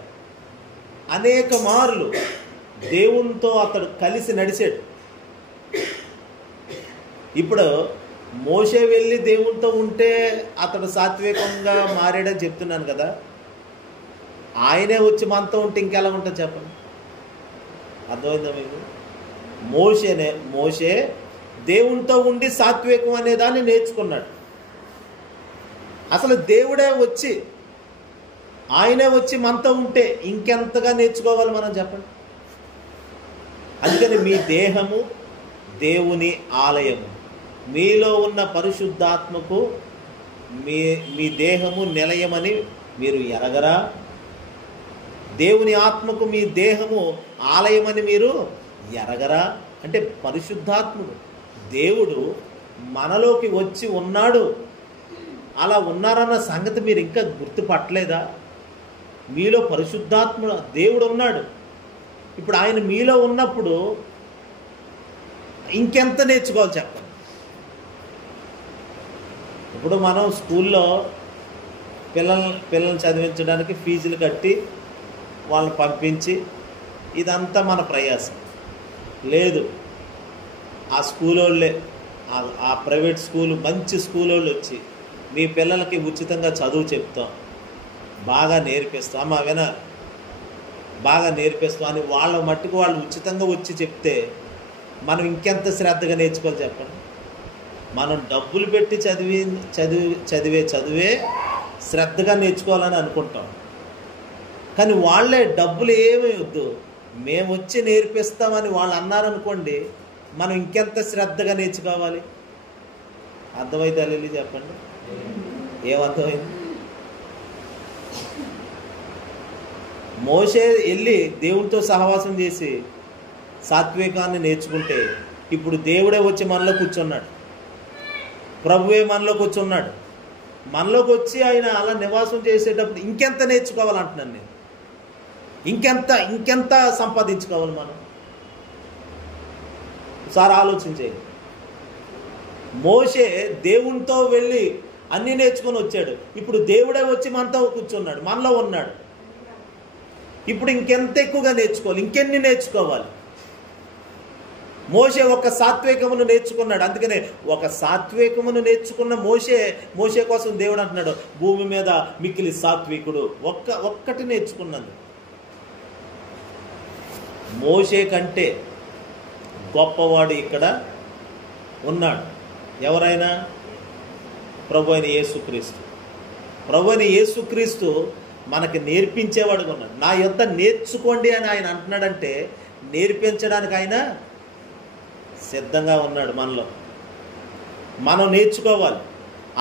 అనేక మార్లు దేవునితో అతడు కలిసి నడిచాడు. ఇప్పుడు మోషే వెళ్ళి దేవునితో ఉంటే అతడు సాత్వికంగా మారాడని చెప్తున్నాను కదా. ఆయనే వచ్చి మనతో ఉంటే ఇంకెలా ఉంటుంది చెప్పండి? అర్థమైందా మీకు? మోషే దేవునితో ఉండి సాత్వికం అనే దాన్ని నేర్చుకున్నాడు. అసలు దేవుడే వచ్చి, ఆయనే వచ్చి మనతో ఉంటే ఇంకెంతగా నేర్చుకోవాలి మనం చెప్పండి? అందుకని మీ దేహము దేవుని ఆలయము, మీలో ఉన్న పరిశుద్ధాత్మకు మీ దేహము నిలయమని మీరు ఎరగరా? దేవుని ఆత్మకు మీ దేహము ఆలయమని మీరు ఎరగరా? అంటే పరిశుద్ధాత్ముడు దేవుడు మనలోకి వచ్చి ఉన్నాడు. అలా ఉన్నారన్న సంగతి మీరు ఇంకా గుర్తుపట్టలేదా? మీలో పరిశుద్ధాత్ముడు దేవుడు ఉన్నాడు. ఇప్పుడు ఆయన మీలో ఉన్నప్పుడు ఇంకెంత నేర్చుకోవాలి చెప్పండి? ఇప్పుడు మనం స్కూల్లో పిల్లల్ని చదివించడానికి ఫీజులు కట్టి వాళ్ళని పంపించి ఇదంతా మన ప్రయాసం లేదు. ఆ స్కూల్ వాళ్ళే, ఆ ప్రైవేట్ స్కూలు, మంచి స్కూల్ వాళ్ళు వచ్చి మీ పిల్లలకి ఉచితంగా చదువు చెప్తాం, బాగా నేర్పిస్తాం, అమ్మ వినాలి, బాగా నేర్పిస్తాం అని వాళ్ళ మట్టుకు వాళ్ళు ఉచితంగా వచ్చి చెప్తే మనం ఇంకెంత శ్రద్ధగా నేర్చుకోవాలి చెప్పండి? మనం డబ్బులు పెట్టి చదివే శ్రద్ధగా నేర్చుకోవాలని అనుకుంటాం. కానీ వాళ్ళే డబ్బులు ఏమీ వద్దు, మేము వచ్చి నేర్పిస్తామని వాళ్ళు అన్నారనుకోండి, మనం ఇంకెంత శ్రద్ధగా నేర్చుకోవాలి? అర్థమైతే వెళ్ళి చెప్పండి, ఏమర్థమైంది? మోషే వెళ్ళి దేవునితో సహవాసం చేసి సాత్వికాన్ని నేర్చుకుంటే ఇప్పుడు దేవుడే వచ్చి మనలో కూర్చున్నాడు, ప్రభువే మనలో కూర్చున్నాడు. మనలోకి వచ్చి ఆయన అలా నివాసం చేసేటప్పుడు ఇంకెంత నేర్చుకోవాలంటున్నాను నేను. ఇంకెంత సంపాదించుకోవాలి మనం? ఒకసారి ఆలోచించేయండి. మోషే దేవునితో వెళ్ళి అన్నీ నేర్చుకొని వచ్చాడు. ఇప్పుడు దేవుడే వచ్చి మనతో కూర్చున్నాడు, మనలో ఉన్నాడు. ఇప్పుడు ఇంకెంత ఎక్కువగా నేర్చుకోవాలి, ఇంకెన్ని నేర్చుకోవాలి? మోషే ఒక సాత్వికమును నేర్చుకున్నాడు. అందుకనే ఒక సాత్వికమును నేర్చుకున్న మోషే కోసం దేవుడు అంటున్నాడు, భూమి మీద మిక్కిలి సాత్వికుడు. ఒక్కటి నేర్చుకున్నది. మోషే కంటే గొప్పవాడు ఇక్కడ ఉన్నాడు. ఎవరైనా? ప్రభు అయిన యేసుక్రీస్తు. ప్రభు అయిన యేసుక్రీస్తు మనకి నేర్పించేవాడుగా ఉన్నాడు. నా యొద్ద నేర్చుకోండి అని ఆయన అంటున్నాడంటే నేర్పించడానికి ఆయన సిద్ధంగా ఉన్నాడు. మనం నేర్చుకోవాలి.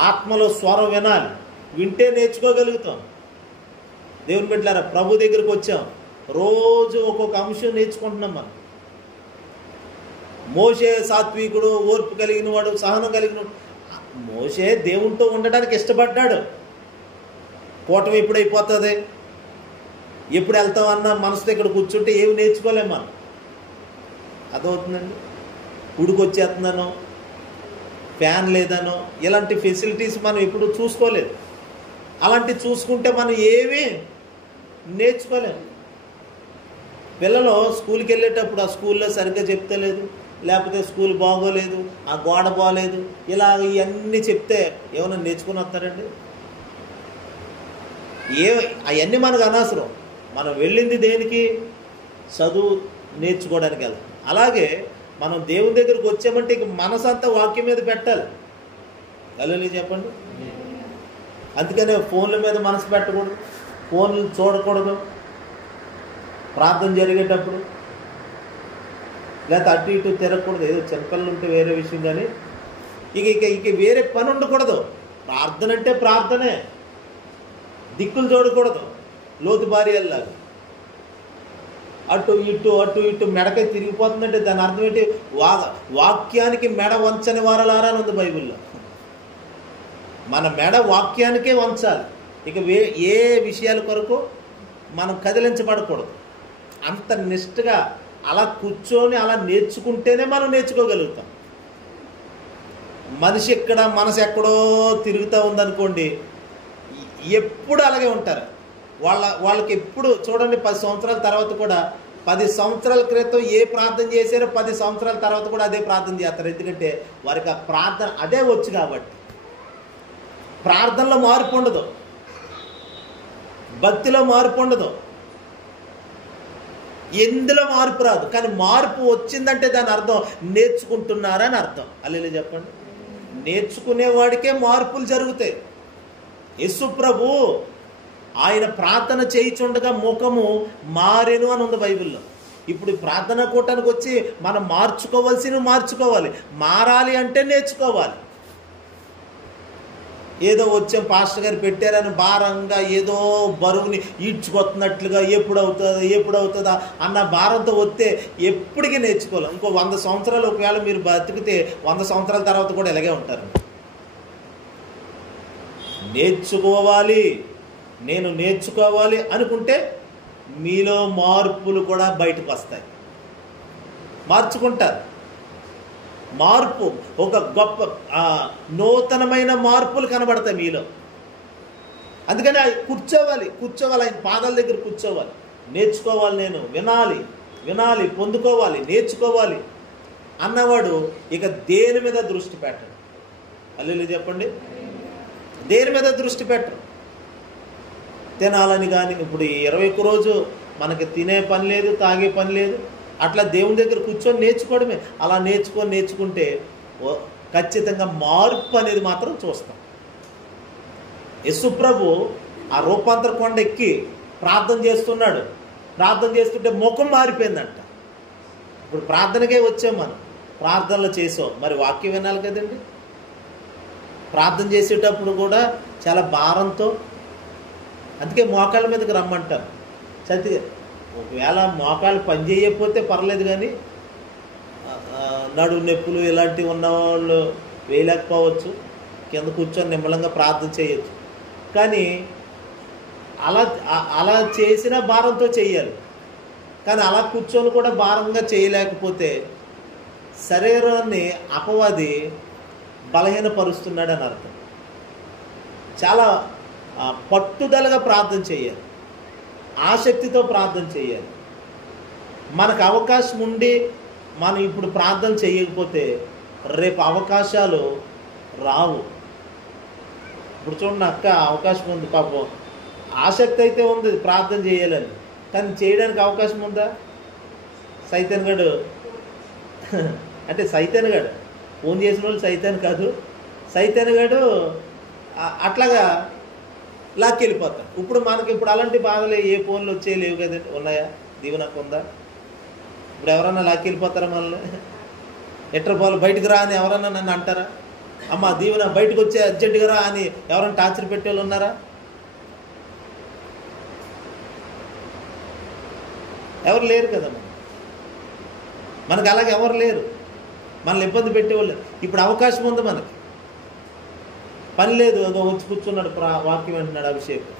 ఆత్మలో స్వరం వినాలి. వింటే నేర్చుకోగలుగుతాం. దేవుని బిడ్డలారా, ప్రభు దగ్గరికి వచ్చాం, రోజు ఒక్కొక్క అంశం నేర్చుకుంటున్నాం. మనం మోషే సాత్వికుడు, ఓర్పు కలిగిన వాడు, సహనం కలిగిన వాడు. మోషే దేవునితో ఉండడానికి ఇష్టపడ్డాడు. కూటమి ఎప్పుడైపోతుంది, ఎప్పుడు వెళ్తామన్న మనసుతో ఇక్కడ కూర్చుంటే ఏమి నేర్చుకోలేము మనం. అర్థమవుతుందండి? ఉడికొచ్చేస్తున్నానో, ఫ్యాన్ లేదనో, ఇలాంటి ఫెసిలిటీస్ మనం ఎప్పుడు చూసుకోలేదు. అలాంటివి చూసుకుంటే మనం ఏమీ నేర్చుకోలేము. పిల్లలు స్కూల్కి వెళ్ళేటప్పుడు ఆ స్కూల్లో సరిగ్గా చెప్తలేదు, లేకపోతే స్కూల్ బాగోలేదు, ఆ గోడ బాగోలేదు, ఇలా ఇవన్నీ చెప్తే ఏమైనా నేర్చుకుని వస్తారండి? అవన్నీ మనకు అనవసరం. మనం వెళ్ళింది దేనికి? చదువు నేర్చుకోవడానికి వెళ్తాం. అలాగే మనం దేవుని దగ్గరికి వచ్చామంటే ఇక మనసంతా వాక్యం మీద పెట్టాలి. హల్లెలూయా చెప్పండి. అందుకనే ఫోన్ల మీద మనసు పెట్టకూడదు, ఫోన్లు చూడకూడదు. ప్రార్థన జరిగేటప్పుడు లేకపోతే అటు ఇటు తిరగకూడదు. ఏదో చిన్నపిల్లలు ఉంటే వేరే విషయం, కానీ ఇక వేరే పని ఉండకూడదు. ప్రార్థన అంటే ప్రార్థనే. దిక్కులు చూడకూడదు. లోతు భార్యల్లాగా అటు ఇటు మెడకై తిరిగిపోతుందంటే దాని అర్థం ఏంటి? వాక్యానికి మెడ వంచని వారలారా అని ఉంది బైబిల్లో. మన మెడ వాక్యానికే వంచాలి. ఇక ఏ విషయాల కొరకు మనం కదిలించబడకూడదు. అంత నిష్ఠగా అలా కూర్చొని అలా నేర్చుకుంటేనే మనం నేర్చుకోగలుగుతాం. మనిషి ఎక్కడ మనసు ఎక్కడో తిరుగుతూ ఉందనుకోండి, ఎప్పుడు అలాగే ఉంటారు. వాళ్ళకి ఎప్పుడు చూడండి, 10 సంవత్సరాల తర్వాత కూడా 10 సంవత్సరాల క్రితం ఏ ప్రార్థన చేశారో 10 సంవత్సరాల తర్వాత కూడా అదే ప్రార్థన చేస్తారు. ఎందుకంటే వారికి ఆ ప్రార్థన అదే వచ్చు కాబట్టి. ప్రార్థనలో మార్పు ఉండదు, భక్తిలో మార్పు ఉండదు, ఎందులో మార్పు రాదు. కానీ మార్పు వచ్చిందంటే దాని అర్థం నేర్చుకుంటున్నారని అర్థం. హల్లెలూయా చెప్పండి. నేర్చుకునేవాడికే మార్పులు జరుగుతాయి. యేసు ప్రభు ఆయన ప్రార్థన చేయిచుండగా ముఖము మారెను అని ఉంది బైబిల్లో. ఇప్పుడు ప్రార్థన కూటానికి వచ్చి మనం మార్చుకోవాలి. మారాలి అంటే నేర్చుకోవాలి. ఏదో వచ్చాం పాస్టర్ గారు పెట్టారని భారంగా ఏదో బరువుని ఈడ్చుకొస్తున్నట్లుగా ఎప్పుడు అవుతుందా అన్న భారంతో వస్తే ఎప్పటికీ నేర్చుకోవాలి. ఇంకో 100 సంవత్సరాలు ఒకవేళ మీరు బతికితే 100 సంవత్సరాల తర్వాత కూడా ఇలాగే ఉంటారు. నేను నేర్చుకోవాలి అనుకుంటే మీలో మార్పులు కూడా బయటకు వస్తాయి. మార్చుకుంటారు. మార్పు ఒక గొప్ప నూతనమైన మార్పులు కనబడతాయి మీలో. అందుకని కూర్చోవాలి, ఆయన పాదాల దగ్గర కూర్చోవాలి. నేర్చుకోవాలి, నేను వినాలి, పొందుకోవాలి, నేర్చుకోవాలి అన్నవాడు ఇక దేని మీద దృష్టి పెట్టడు. హల్లెలూయా చెప్పండి. దేని మీద దృష్టి పెట్టరు. తినాలని కానీ ఇప్పుడు 21 రోజు మనకి తినే పని లేదు, తాగే పని లేదు. అట్లా దేవుని దగ్గర కూర్చొని నేర్చుకోవడమే. అలా నేర్చుకుంటే ఖచ్చితంగా మార్పు అనేది మాత్రం చూస్తాం. యేసు ప్రభు ఆ రూపాంతర కొండ ఎక్కి ప్రార్థన చేస్తున్నాడు. ప్రార్థన చేస్తుంటే ముఖం మారిపోయిందంట. ఇప్పుడు ప్రార్థనకే వచ్చాం మనం, ప్రార్థనలు చేసాం, మరి వాక్యం వినాలి కదండి. ప్రార్థన చేసేటప్పుడు కూడా చాలా భారంతో, అందుకే మోకాళ్ళ మీదకి రమ్మంటారు. చదివి ఒకవేళ మోకాళ్ళు పని చేయకపోతే పర్లేదు, కానీ నడుము నొప్పులు ఇలాంటివి ఉన్నవాళ్ళు వేయలేకపోవచ్చు. కింద కూర్చొని నిమ్మలంగా ప్రార్థన చేయొచ్చు. కానీ అలా అలా చేసిన భారంతో చెయ్యాలి. కానీ అలా కూర్చొని కూడా భారంగా చేయలేకపోతే శరీరాన్ని అపవాది బలహీనపరుస్తున్నాడు అని అర్థం. చాలా పట్టుదలగా ప్రార్థన చేయాలి, ఆసక్తితో ప్రార్థన చేయాలి. మనకు అవకాశం ఉండి మనం ఇప్పుడు ప్రార్థన చేయకపోతే రేపు అవకాశాలు రావు. ఇప్పుడు చూడండి, అక్క అవకాశం ఉంది, పాపం ఆసక్తి అయితే ఉంది ప్రార్థన చేయాలని, కానీ చేయడానికి అవకాశం ఉందా? సైతాన్ గడు అంటే సైతాన్ గడు ఫోన్ చేసిన వాళ్ళు సైతాన్ కాదు, సైతాన్ గడు అట్లాగా లాక్కెళ్ళిపోతాం. ఇప్పుడు మనకి ఇప్పుడు అలాంటి బాధలు ఏ ఫోన్లు వచ్చే లేవు కదండి, ఉన్నాయా? దీవెనకు ఉందా? ఇప్పుడు ఎవరన్నా లాక్కెళ్ళిపోతారా మనల్ని? ఎట్రపోలు బయటకు రా అని ఎవరన్నా నన్ను అంటారా? అమ్మ దీవెన బయటకు వచ్చే అర్జెంటుగా రా అని ఎవరైనా టార్చర్ పెట్టే వాళ్ళు ఉన్నారా? ఎవరు లేరు కదమ్మా. మనకు అలాగే ఎవరు లేరు, మనల్ని ఇబ్బంది పెట్టేవాళ్ళు. ఇప్పుడు అవకాశం ఉంది, మనకి పని లేదు, అదో వచ్చి కూర్చున్నాడు వాక్యం అంటున్నాడు అభిషేకం.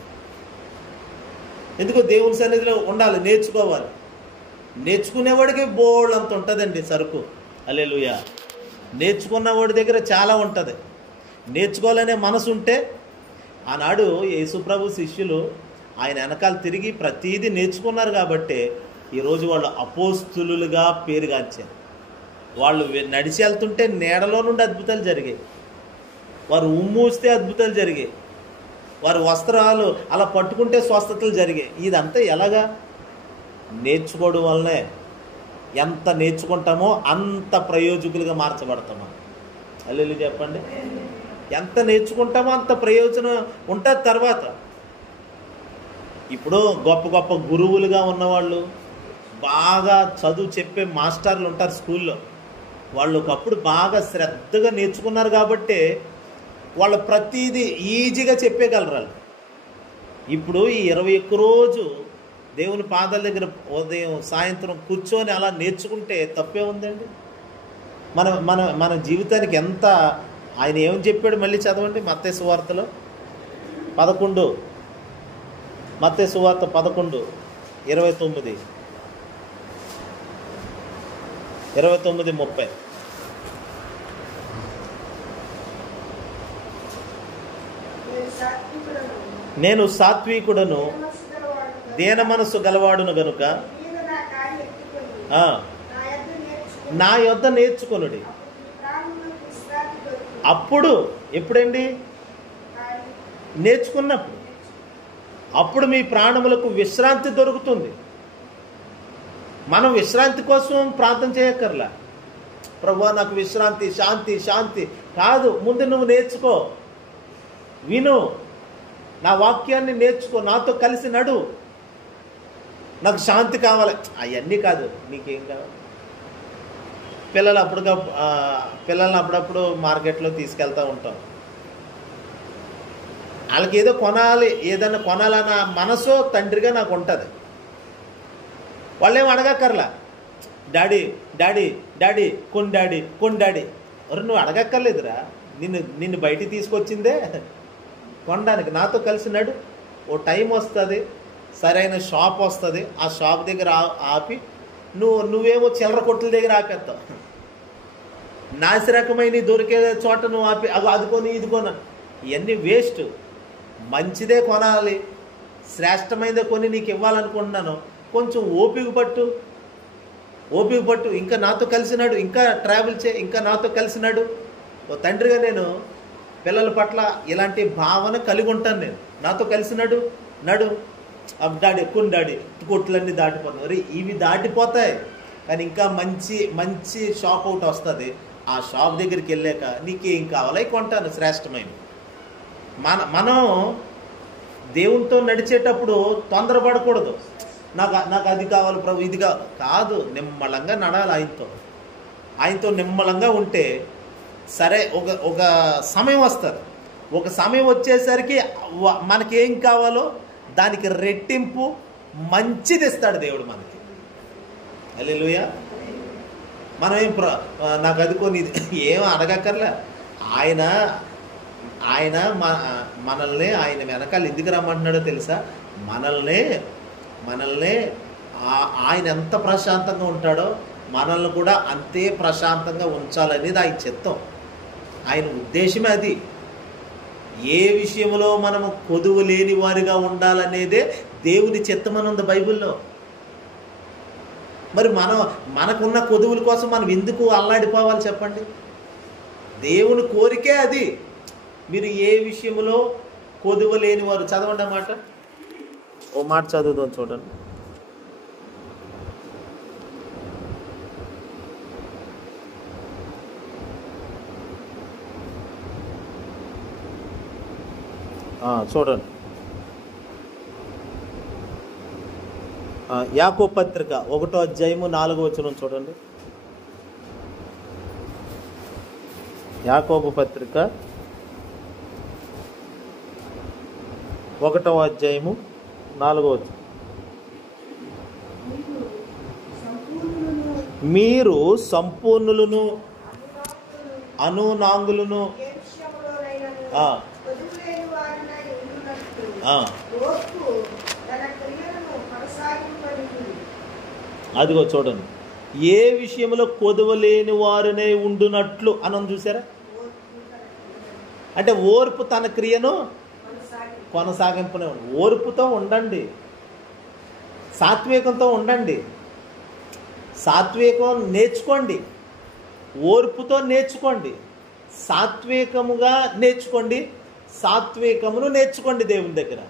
ఎందుకో దేవుని సన్నిధిలో ఉండాలి, నేర్చుకోవాలి. నేర్చుకునేవాడికి బోల్డ్ అంత ఉంటుందండి సరుకు. హల్లెలూయా. నేర్చుకున్నవాడి దగ్గర చాలా ఉంటుంది. నేర్చుకోవాలనే మనసు ఉంటే, ఆనాడు యేసుప్రభు శిష్యులు ఆయన వెనకాల తిరిగి ప్రతీదీ నేర్చుకున్నారు కాబట్టి ఈరోజు వాళ్ళు అపోస్తులుగా పేరుగాంచారు. వాళ్ళు నడిచి వెళ్తుంటే నీడలో నుండి అద్భుతాలు జరిగాయి, వారు ఉమ్మూస్తే అద్భుతాలు జరిగాయి, వారి వస్త్రాలు అలా పట్టుకుంటే స్వస్థతలు జరిగాయి. ఇదంతా ఎలాగా? నేర్చుకోవడం వల్లనే. ఎంత నేర్చుకుంటామో అంత ప్రయోజకులుగా మార్చబడతామో. హల్లెలూయా చెప్పండి. ఎంత నేర్చుకుంటామో అంత ప్రయోజనం ఉంటుంది తర్వాత. ఇప్పుడు గొప్ప గొప్ప గురువులుగా ఉన్నవాళ్ళు, బాగా చదువు చెప్పే మాస్టర్లు ఉంటారు స్కూల్లో, వాళ్ళు ఒకప్పుడు బాగా శ్రద్ధగా నేర్చుకున్నారు కాబట్టి వాళ్ళు ప్రతిదీ ఈజీగా చెప్పేయగలరు వాళ్ళు. ఇప్పుడు ఈ 21 రోజు దేవుని పాదాల దగ్గర ఉదయం సాయంత్రం కూర్చొని అలా నేర్చుకుంటే తప్పే ఉందండి. మన మన మన జీవితానికి ఎంత ఆయన ఏమని చెప్పాడు మళ్ళీ చదవండి. మత్తయి సువార్తలో 11, మత్తయి సువార్త 11, 29, 30. నేను సాత్వికుడను దీన మనస్సు గలవాడును గనుక నా యొద్ద నేర్చుకొనుడి. అప్పుడు ఎప్పుడండి? నేర్చుకున్నప్పుడు. అప్పుడు మీ ప్రాణములకు విశ్రాంతి దొరుకుతుంది. మనం విశ్రాంతి కోసం ప్రార్థన చేయక్కర్లా. ప్రభువా నాకు విశ్రాంతి, శాంతి శాంతి కాదు. ముందు నువ్వు నేర్చుకో, విను, నా వాక్యాన్ని నేర్చుకో, నాతో కలిసి నడు. నాకు శాంతి కావాలి అవన్నీ కాదు. నీకేం కావాలి? పిల్లల్ని అప్పుడప్పుడు మార్కెట్లో తీసుకెళ్తూ ఉంటాం. వాళ్ళకి ఏదో కొనాలి, ఏదైనా కొనాలన్న మనసు తండ్రిగా నాకు ఉంటుంది. వాళ్ళేం అడగక్కర్లా, డాడీ డాడీ డాడీ కొన్ డాడీ కొన్ డాడీ. ఎవరు నువ్వు అడగక్కర్లేదురా, నిన్ను బయటికి తీసుకొచ్చిందే కొనడానికి. నాతో కలిసి నడు. ఓ టైం వస్తుంది, సరైన షాప్ వస్తుంది, ఆ షాప్ దగ్గర ఆపి నువ్వేమో చిల్లర కొట్ల దగ్గర ఆపేస్తావు. నాసిరకమైన దొరికే చోట నువ్వు ఆపి అది కొని ఇది కొన, ఇవన్నీ వేస్ట్. మంచిదే కొనాలి, శ్రేష్టమైనదే కొని నీకు ఇవ్వాలనుకుంటున్నాను. కొంచెం ఓపిక పట్టు. ఇంకా నాతో కలిసినాడు, ఇంకా ట్రావెల్ ఇంకా నాతో కలిసినాడు. ఓ తండ్రిగా నేను పిల్లల పట్ల ఇలాంటి భావన కలిగి ఉంటాను. నేను నాతో కలిసినాడు, నడు డాడీ ఎక్కువ డాడీ కొట్లన్నీ దాటిపోతాయి. మరి ఇవి దాటిపోతాయి, కానీ ఇంకా మంచి మంచి షాప్ ఒకటి వస్తుంది. ఆ షాప్ దగ్గరికి వెళ్ళాక నీకేం కావాలో కొంటాను శ్రేష్టమైన. మనం దేవునితో నడిచేటప్పుడు తొందరపడకూడదు. నాకు అది కావాలి ప్రభు, ఇది కాదు. నిమ్మలంగా నడాలి ఆయనతో నిమ్మలంగా ఉంటే సరే. ఒక సమయం వస్తుంది, ఒక సమయం వచ్చేసరికి మనకేం కావాలో దానికి రెట్టింపు మంచిది ఇస్తాడు దేవుడు మనకి. హల్లెలూయా. మనం నాకు అది కొని ఏం అడగక్కర్లే. ఆయన ఆయన మనల్ని ఆయన వెనకాల ఎందుకు రమ్మంటున్నాడో తెలుసా? మనల్ని ఆయన ఎంత ప్రశాంతంగా ఉంటాడో మనల్ని కూడా అంతే ప్రశాంతంగా ఉంచాలనేది ఆయన చిత్తం, ఆయన ఉద్దేశమే అది. ఏ విషయంలో మనము కొదువు లేని వారిగా ఉండాలనేదే దేవుని చిత్తం అని ఉంది బైబిల్లో. మరి మనకున్న కొదువుల కోసం మనం ఎందుకు అల్లాడిపోవాలి చెప్పండి? దేవుని కోరికే అది. మీరు ఏ విషయంలో కొదువ లేని వారు, చదవండి అన్నమాట. ఓ మాట చదువుదాం చూడండి. చూడండి, యాకోబు పత్రిక 1వ అధ్యాయము 4వ వచనం చూడండి. యాకోబు పత్రిక 1వ అధ్యాయము 4వ వచనం. మీరు సంపూర్ణులను అనునాంగులను అదిగో చూడండి, ఏ విషయంలో కొదవలేని వారినే ఉండునట్లు అని చూసారా? అంటే ఓర్పు తన క్రియను కొనసాగింపునే ఉండి, ఓర్పుతో ఉండండి, సాత్వికంతో ఉండండి, సాత్వికం నేర్చుకోండి, ఓర్పుతో నేర్చుకోండి, సాత్వికముగా నేర్చుకోండి, సాత్వికమును నేర్చుకోండి దేవుని దగ్గర.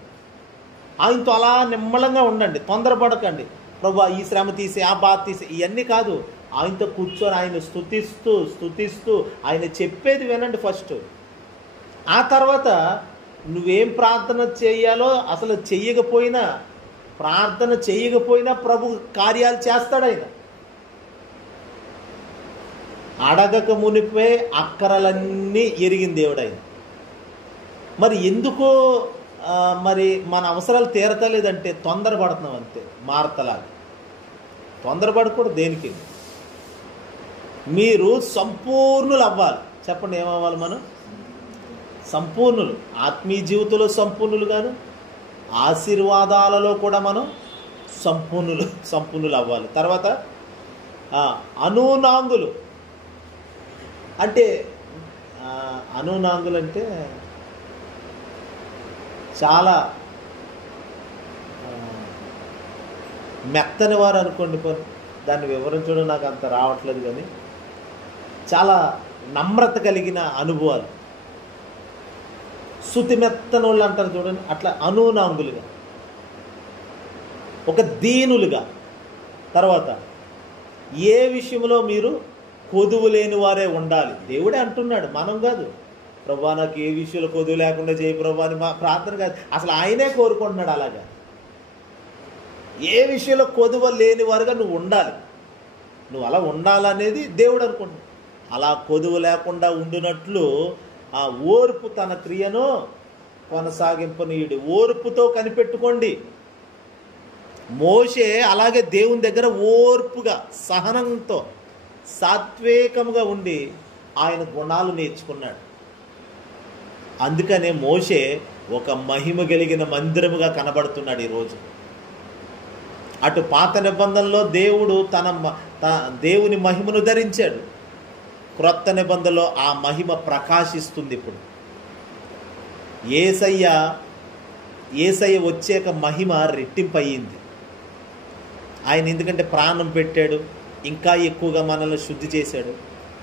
ఆయనతో అలా నిమ్మలంగా ఉండండి, తొందరపడకండి. ప్రభు ఈ శ్రమ తీసి ఆ బాధ తీసి ఇవన్నీ కాదు, ఆయనతో కూర్చొని ఆయన స్తుతిస్తూ ఆయన చెప్పేది వినండి ఫస్ట్. ఆ తర్వాత నువ్వేం ప్రార్థన చేయాలో అసలు ప్రార్థన చేయకపోయినా ప్రభు కార్యాలు చేస్తాడు ఆయన. అడగక మునిపే అక్కరలన్నీ ఎరిగిన దేవుడు ఆయన. మరి ఎందుకు మరి మన అవసరాలు తీరతలేదంటే తొందరపడుతున్నాం అంతే. మార్తలాగా తొందరపడకూడదు దేనికి. మీరు సంపూర్ణులు అవ్వాలి. చెప్పండి, ఏమవ్వాలి మనం? సంపూర్ణులు. ఆత్మీయ జీవితంలో సంపూర్ణులు గాను, ఆశీర్వాదాలలో కూడా మనం సంపూర్ణులు అవ్వాలి. తర్వాత అనునాంగులు అంటే చాలా మెత్తని వారు అనుకోండి. దాన్ని వివరించడం నాకు అంత రావట్లేదు, కానీ చాలా నమ్రత కలిగిన అనుభవాలు, శృతి మెత్తని వాళ్ళు అంటారు చూడండి, అట్లా అనునాంగులుగా, ఒక దీనులుగా. తర్వాత ఏ విషయంలో మీరు కొదువు లేని వారే ఉండాలి. దేవుడే అంటున్నాడు, మనం కాదు. ప్రభా నాకు ఏ విషయంలో కొదువు లేకుండా చేయి ప్రభా అని మా ప్రార్థన కాదు, అసలు ఆయనే కోరుకుంటున్నాడు అలాగా. ఏ విషయంలో కొదువ లేని వారుగా నువ్వు ఉండాలి, నువ్వు అలా ఉండాలనేది దేవుడు అనుకుంటున్నాడు. అలా కొదువు లేకుండా ఉండినట్లు ఆ ఓర్పు తన క్రియను కొనసాగింపనీయుడు. ఓర్పుతో కనిపెట్టుకోండి. మోషే అలాగే దేవుని దగ్గర ఓర్పుగా, సహనంతో, సాత్వికముగా ఉండి ఆయన గుణాలు నేర్చుకున్నాడు. అందుకనే మోషే ఒక మహిమ కలిగిన మందిరముగా కనబడుతున్నాడు ఈరోజు. అటు పాత నిబంధనలో దేవుడు దేవుని మహిమను ధరించాడు, క్రొత్త నిబంధనలో ఆ మహిమ ప్రకాశిస్తుంది. ఇప్పుడు యేసయ్య వచ్చాక మహిమ రెట్టింపు అయ్యింది. ఆయన ఎందుకంటే ప్రాణం పెట్టాడు, ఇంకా ఎక్కువగా మనల్ని శుద్ధి చేశాడు.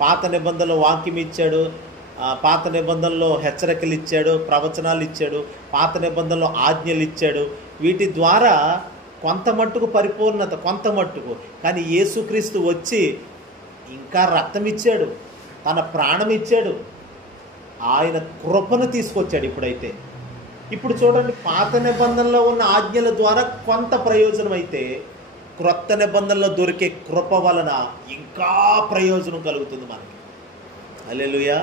పాత నిబంధనలో వాక్యం ఇచ్చాడు, పాత నిబంధనలో హెచ్చరికలు ఇచ్చాడు, ప్రవచనాలు ఇచ్చాడు, పాత నిబంధనలో ఆజ్ఞలు ఇచ్చాడు. వీటి ద్వారా కొంత మట్టుకు పరిపూర్ణత, కొంత మట్టుకు. కానీ యేసుక్రీస్తు వచ్చి ఇంకా రక్తం ఇచ్చాడు, తన ప్రాణం ఇచ్చాడు, ఆయన కృపను తీసుకొచ్చాడు. ఇప్పుడు చూడండి, పాత నిబంధనలో ఉన్న ఆజ్ఞల ద్వారా కొంత ప్రయోజనం అయితే, క్రొత్త నిబంధనలో దొరికే కృప వలన ఇంకా ప్రయోజనం కలుగుతుంది మనకి. హల్లెలూయా.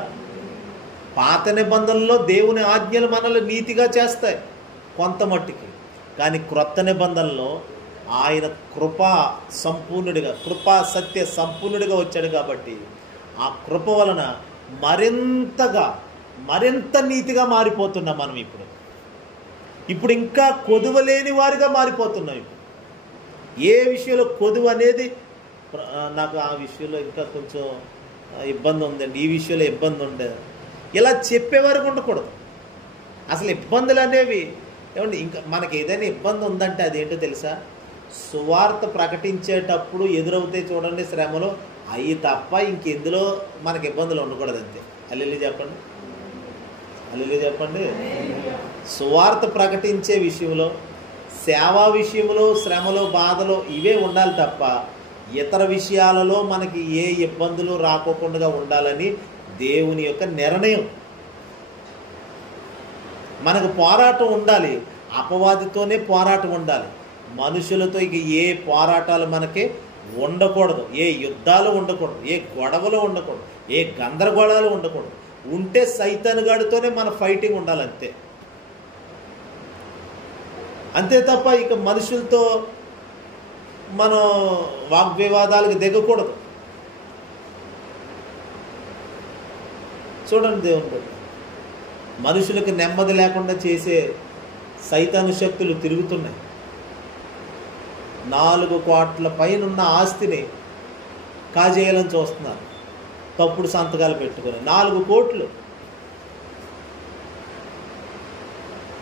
పాత నిబంధనలో దేవుని ఆజ్ఞలు మనల్ని నీతిగా చేస్తాయి కొంత మట్టికి, కానీ క్రొత్త నిబంధనలో ఆయన కృపా సంపూర్ణుడిగా, కృపా సత్య సంపూర్ణుడిగా వచ్చాడు. కాబట్టి ఆ కృప వలన మరింతగా మరింత నీతిగా మారిపోతున్నాం మనం. ఇప్పుడు ఇంకా కొదువలేని వారిగా మారిపోతున్నాం. ఏ విషయంలో కొదువు అనేది నాకు ఆ విషయంలో ఇంకా కొంచెం ఇబ్బంది ఉందండి, ఈ విషయంలో ఇబ్బంది ఉండదు, ఇలా చెప్పే వరకు ఉండకూడదు. అసలు ఇబ్బందులు అనేవి ఏమండి, ఇంకా మనకి ఏదైనా ఇబ్బంది ఉందంటే అదేంటో తెలుసా? సువార్త ప్రకటించేటప్పుడు ఎదురవుతాయి చూడండి శ్రమలు, అవి తప్ప ఇంకెందులో మనకి ఇబ్బందులు ఉండకూడదు అంతే. హల్లెలూయా చెప్పండి, హల్లెలూయా చెప్పండి. సువార్త ప్రకటించే విషయంలో, సేవా విషయంలో శ్రమలో బాధలో ఇవే ఉండాలి తప్ప ఇతర విషయాలలో మనకి ఏ ఇబ్బందులు రాకోకుండా ఉండాలని దేవుని యొక్క నిర్ణయం. మనకు పోరాటం ఉండాలి, అపవాదితోనే పోరాటం ఉండాలి. మనుషులతో ఇక ఏ పోరాటాలు మనకి ఉండకూడదు, ఏ యుద్ధాలు ఉండకూడదు, ఏ గొడవలు ఉండకూడదు, ఏ గందరగోళాలు ఉండకూడదు. ఉంటే సైతానుగాడితోనే మన ఫైటింగ్ ఉండాలి అంతే. అంతే తప్ప ఇక మనుషులతో మనం వాగ్వివాదాలకు దిగకూడదు. చూడండి దేవుని మనుషులకు నెమ్మది లేకుండా చేసే సైతాను శక్తులు తిరుగుతున్నాయి. 4 కోట్ల పైనున్న ఆస్తిని కాజేయాలని చూస్తున్నారు, తప్పుడు సంతకాలు పెట్టుకుని. 4 కోట్లు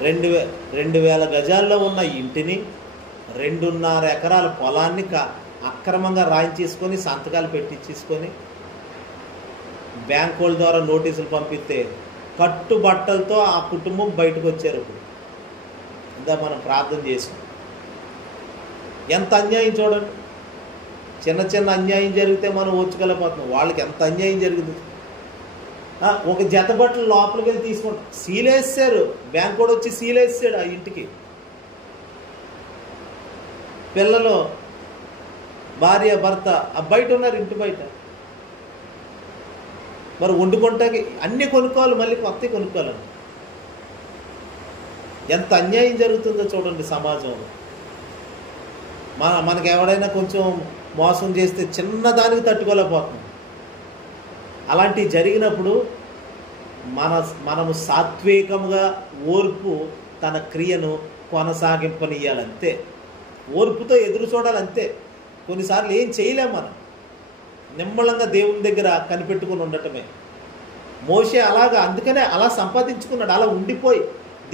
2,000 గజాల్లో ఉన్న ఇంటిని, 2.5 ఎకరాల పొలాన్ని అక్రమంగా రాయించేసుకొని సంతకాలు పెట్టించేసుకొని బ్యాంకుల ద్వారా నోటీసులు పంపిస్తే కట్టుబట్టలతో ఆ కుటుంబం బయటకు వచ్చారు. ఇప్పుడు ఇందా మనం ప్రార్థన చేసాం. ఎంత అన్యాయం చూడండి. చిన్న అన్యాయం జరిగితే మనం ఓర్చుకోలేకపోతున్నాం, వాళ్ళకి ఎంత అన్యాయం జరిగింది. ఒక జత బట్టలు లోపలికి వెళ్ళి తీసుకుంటాం, సీలేసారు. బ్యాంక్ కూడా వచ్చి సీలేసాడు ఆ ఇంటికి. పిల్లలు, భార్య, భర్త బయట ఉన్నారు, ఇంటి బయట. మరి వండుకుంటాకి అన్నీ కొనుక్కోవాలి, మళ్ళీ కొత్తవి కొనుక్కోవాలండి. ఎంత అన్యాయం జరుగుతుందో చూడండి సమాజంలో. మనకి ఎవడైనా కొంచెం మోసం చేస్తే చిన్నదానికి తట్టుకోలేకపోతున్నాం. అలాంటివి జరిగినప్పుడు మనము సాత్వికంగా ఓర్పు తన క్రియను కొనసాగింపనియాలంతే. ఓర్పుతో ఎదురు చూడాలంతే. కొన్నిసార్లు ఏం చేయలేము మనం, నిమ్మళంగా దేవుని దగ్గర కనిపెట్టుకుని ఉండటమే. మోషే అలాగా, అందుకనే అలా సంపాదించుకున్నాడు. అలా ఉండిపోయి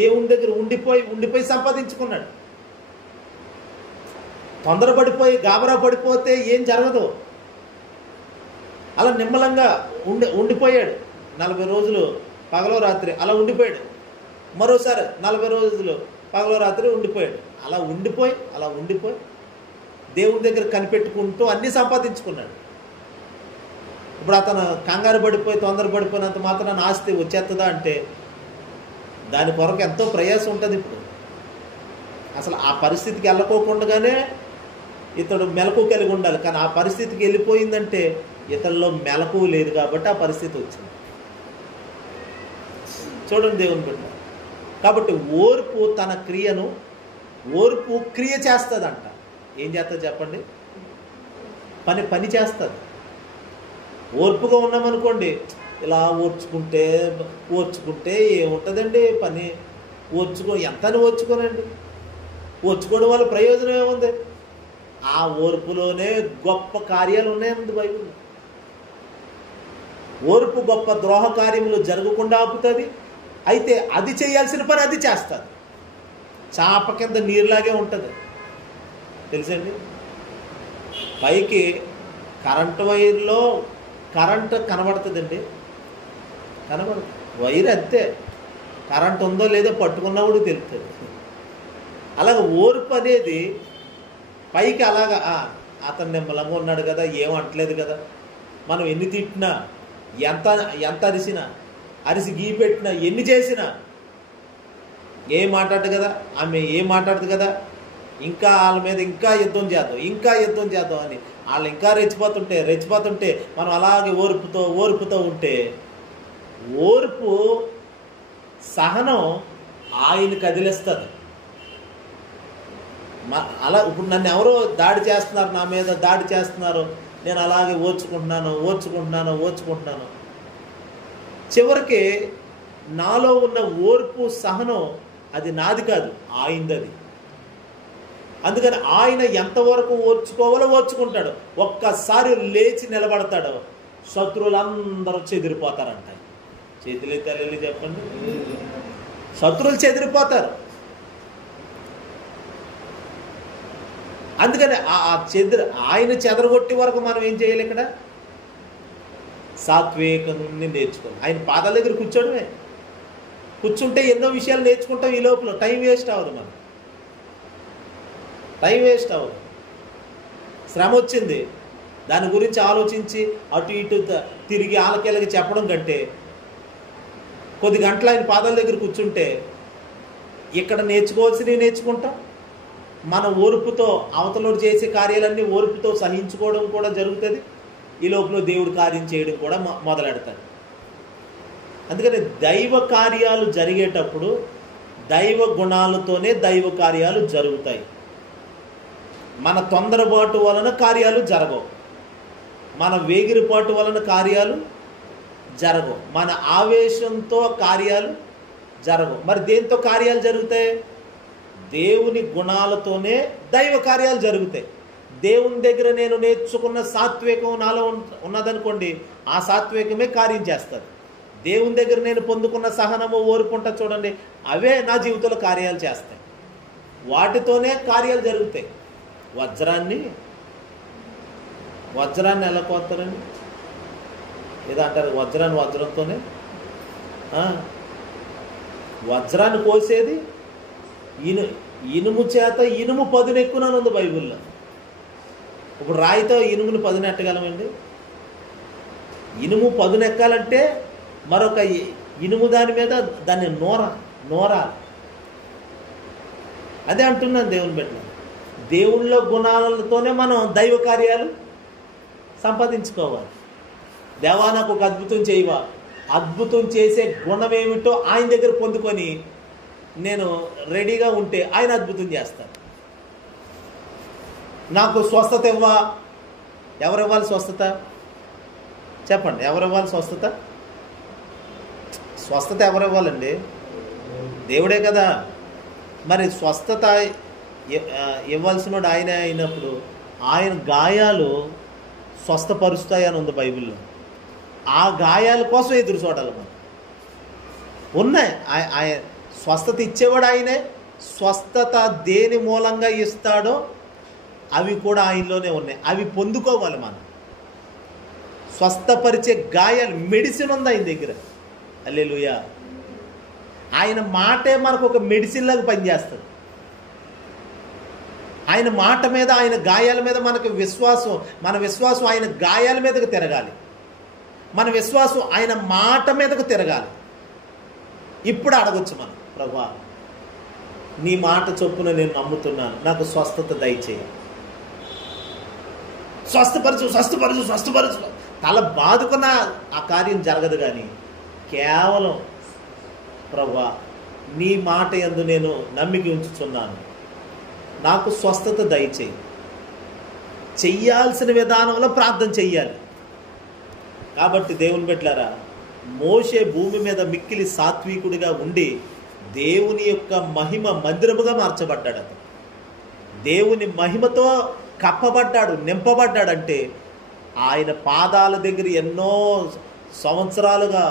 దేవుని దగ్గర ఉండిపోయి సంపాదించుకున్నాడు. తొందరపడిపోయి గాబరా పడిపోతే ఏం జరగదు. అలా నిమ్మలంగా ఉండిపోయాడు. 40 రోజులు పగలో రాత్రి అలా ఉండిపోయాడు. మరోసారి 40 రోజులు పగలో రాత్రి ఉండిపోయాడు. అలా ఉండిపోయి దేవుని దగ్గర కనిపెట్టుకుంటూ అన్నీ సంపాదించుకున్నాడు. ఇప్పుడు అతను కంగారు పడిపోయి తొందరపడిపోయినంత మాత్రాన ఆస్తి వచ్చేస్తుందా అంటే దాని కొరకు ఎంతో ప్రయాసం ఉంటుంది. ఇప్పుడు అసలు ఆ పరిస్థితికి వెళ్ళకోకుండానే ఇతడు మెలకు కలిగి ఉండాలి. కానీ ఆ పరిస్థితికి వెళ్ళిపోయిందంటే ఇతరులో మెలకు లేదు కాబట్టి ఆ పరిస్థితి వచ్చింది. చూడండి దేవుని బిడ్డ. కాబట్టి ఓర్పు క్రియ చేస్తుందంట. ఏం చేస్తుంది చెప్పండి? పని చేస్తుంది. ఓర్పుగా ఉన్నామనుకోండి, ఇలా ఓర్చుకుంటే ఏముంటుందండి పని? ఎంతని ఓర్చుకోనండి. ఓర్చుకోవడం వల్ల ప్రయోజనం ఏముంది? ఆ ఓర్పులోనే గొప్ప కార్యాలు ఉన్నాయండి బైబిల్లో. ఓర్పు గొప్ప ద్రోహ కార్యములు జరగకుండా ఆపుతుంది. అయితే అది చేయాల్సిన పని అది చేస్తుంది. చాప కింద నీరులాగే ఉంటుంది తెలుసండి. పైకి కరెంటు వైర్లో కరెంటు కనబడుతుందండి, కనబడుతుంది. వైర్ అంతే, కరెంటు ఉందో లేదో పట్టుకున్నప్పుడు తెలుస్తుంది. అలాగే ఓర్పు అనేది పైకి అలాగా అతను నిమ్మలంగా ఉన్నాడు కదా, ఏమంటలేదు కదా, మనం ఎన్ని తిట్టినా, ఎంత అరిసి గీ పెట్టినా, ఎన్ని చేసినా ఏం మాట్లాడదు కదా, ఆమె ఏం మాట్లాడదు కదా, ఇంకా వాళ్ళ మీద ఇంకా యుద్ధం చేద్దాం అని వాళ్ళు ఇంకా రెచ్చిపోతుంటే మనం అలాగే ఓర్పుతో ఉంటే, ఓర్పు సహనం ఆయన కదిలిస్తుంది. అలా ఇప్పుడు నన్ను ఎవరో దాడి చేస్తున్నారు, నా మీద దాడి చేస్తున్నారు, నేను అలాగే ఓర్చుకుంటున్నాను. చివరికి నాలో ఉన్న ఓర్పు సహనం అది నాది కాదు, ఆయనది. అందుకని ఆయన ఎంతవరకు ఓర్చుకోవాలో ఓర్చుకుంటాడు. ఒక్కసారి లేచి నిలబడతాడు, శత్రువులందరూ చెదిరిపోతారంట. చేతులెత్తాలి చెప్పండి, శత్రువులు చెదిరిపోతారు. అందుకని ఆయన చెదరగొట్టే వరకు మనం ఏం చేయాలి? ఇక్కడ సాత్వికాన్ని నేర్చుకోవాలి. ఆయన పాదాల దగ్గర కూర్చోడమే. కూర్చుంటే ఎన్నో విషయాలు నేర్చుకుంటాం. ఈ లోపల టైం వేస్ట్ అవ్వదు, మనం టైం వేస్ట్ అవ్వదు. శ్రమ వచ్చింది, దాని గురించి ఆలోచించి అటు ఇటు తిరిగి ఆలకేళ్ళకి చెప్పడం కంటే కొద్ది గంటలు ఆయన పాదాల దగ్గర కూర్చుంటే ఇక్కడ నేర్చుకోవాల్సినవి నేర్చుకుంటాం. మన ఓర్పుతో అవతలోడు చేసే కార్యాలన్నీ ఓర్పుతో సహించుకోవడం కూడా జరుగుతుంది. ఈ లోపల దేవుడు కార్యం చేయడం కూడా మొదలెడతాడు. అందుకని దైవ కార్యాలు జరిగేటప్పుడు దైవ గుణాలతోనే దైవ కార్యాలు జరుగుతాయి. మన తొందరపాటు వలన కార్యాలు జరగవు, మన వేగిరిపాటు వలన కార్యాలు జరగవు, మన ఆవేశంతో కార్యాలు జరగవు. మరి దేంతో కార్యాలు జరుగుతాయి? దేవుని గుణాలతోనే దైవ కార్యాలు జరుగుతాయి. దేవుని దగ్గర నేను నేర్చుకున్న సాత్వికం నాలో ఉన్నదనుకోండి, ఆ సాత్వికమే కార్యం చేస్తారు. దేవుని దగ్గర నేను పొందుకున్న సహనము, ఓర్పు ఉంటుంది చూడండి, అవే నా జీవితంలో కార్యాలు చేస్తాయి. వాటితోనే కార్యాలు జరుగుతాయి. వజ్రాన్ని ఎలా కోస్తారండి? ఏదో అంటారు, వజ్రంతోనే. వజ్రాన్ని కోసేది ఇనుము చేత, ఇనుము పదునెక్కునని ఉంది బైబిల్లో. ఇప్పుడు రాయితో ఇనుముని పదునెట్టగలమండి? ఇనుము పదునెక్కాలంటే మరొక ఇనుము దాని మీద దాన్ని నోరాలి. అదే అంటున్నాను దేవుని బిడ్డ. దేవుళ్ళ గుణాలతోనే మనం దైవ కార్యాలు సంపాదించుకోవాలి. దేవా నాకు ఒక అద్భుతం చేయవా, అద్భుతం చేసే గుణం ఏమిటో ఆయన దగ్గర పొందుకొని నేను రెడీగా ఉంటే ఆయన అద్భుతం చేస్తారు. నాకు స్వస్థత ఇవ్వా, ఎవరు ఇవ్వాలి స్వస్థత? చెప్పండి, ఎవరు ఇవ్వాలి స్వస్థత? స్వస్థత ఎవరు ఇవ్వాలండి? దేవుడే కదా. మరి స్వస్థత ఇవ్వాల్సినోడు ఆయన అయినప్పుడు ఆయన గాయాలు స్వస్థపరుస్తాయని ఉంది బైబిల్లో. ఆ గాయాల కోసం ఎదురు చూడాలి మనం. ఉన్నాయి, ఆయన స్వస్థత ఇచ్చేవాడు ఆయనే. స్వస్థత దేని మూలంగా ఇస్తాడో అవి కూడా ఆయనలోనే ఉన్నాయి. అవి పొందుకోవాలి మనం. స్వస్థపరిచే గాయాలు, మెడిసిన్ ఉంది ఆయన దగ్గర. హల్లెలూయా. ఆయన మాటే మనకు ఒక మెడిసిన్ లాగా పనిచేస్తుంది. ఆయన మాట మీద, ఆయన గాయాల మీద మనకు విశ్వాసం, మన విశ్వాసం ఆయన గాయాల మీదకు తిరగాలి. మన విశ్వాసం ఆయన మాట మీదకు తిరగాలి. ఇప్పుడు అడగొచ్చు మనం, ప్రభువా నీ మాట చొప్పున నేను నమ్ముతున్నాను, నాకు స్వస్థత దయచేయి, స్వస్థపరచు. తల బాదుకున్న ఆ కార్యం జరగదు. కానీ కేవలం ప్రభువా నీ మాట యందు నేను నమ్మిక ఉంచుచున్నాను, నాకు స్వస్థత దయచేయి. చెయ్యాల్సిన విధానంలో ప్రార్థన చెయ్యాలి. కాబట్టి దేవుని బిడ్డలారా, మోషే భూమి మీద మిక్కిలి సాత్వికుడిగా ఉండి దేవుని యొక్క మహిమ మందిరముగా మార్చబడ్డాడు. అతను దేవుని మహిమతో కప్పబడ్డాడు, నింపబడ్డాడంటే ఆయన పాదాల దగ్గర ఎన్నో సంవత్సరాలుగా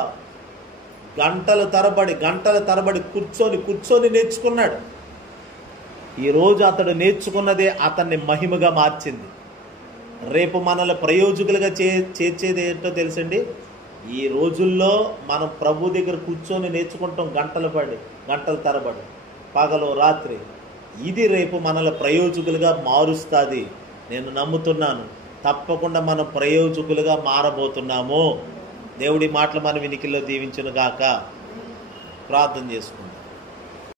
గంటల తరబడి కూర్చొని నేర్చుకున్నాడు. ఈరోజు అతడు నేర్చుకున్నదే అతన్ని మహిమగా మార్చింది. రేపు మనల్ని ప్రయోజకులుగా చేర్చేది ఏంటో తెలుసండి. ఈ రోజుల్లో మనం ప్రభు దగ్గర కూర్చొని నేర్చుకుంటాం, గంటల తరబడి, పగలు రాత్రి. ఇది రేపు మనల్ని ప్రయోజకులుగా మారుస్తుంది. నేను నమ్ముతున్నాను, తప్పకుండా మనం ప్రయోజకులుగా మారబోతున్నాము. దేవుడి మాటలు మన వినికిల్లో దీవించును గాక. ప్రార్థన చేసుకుంటాం.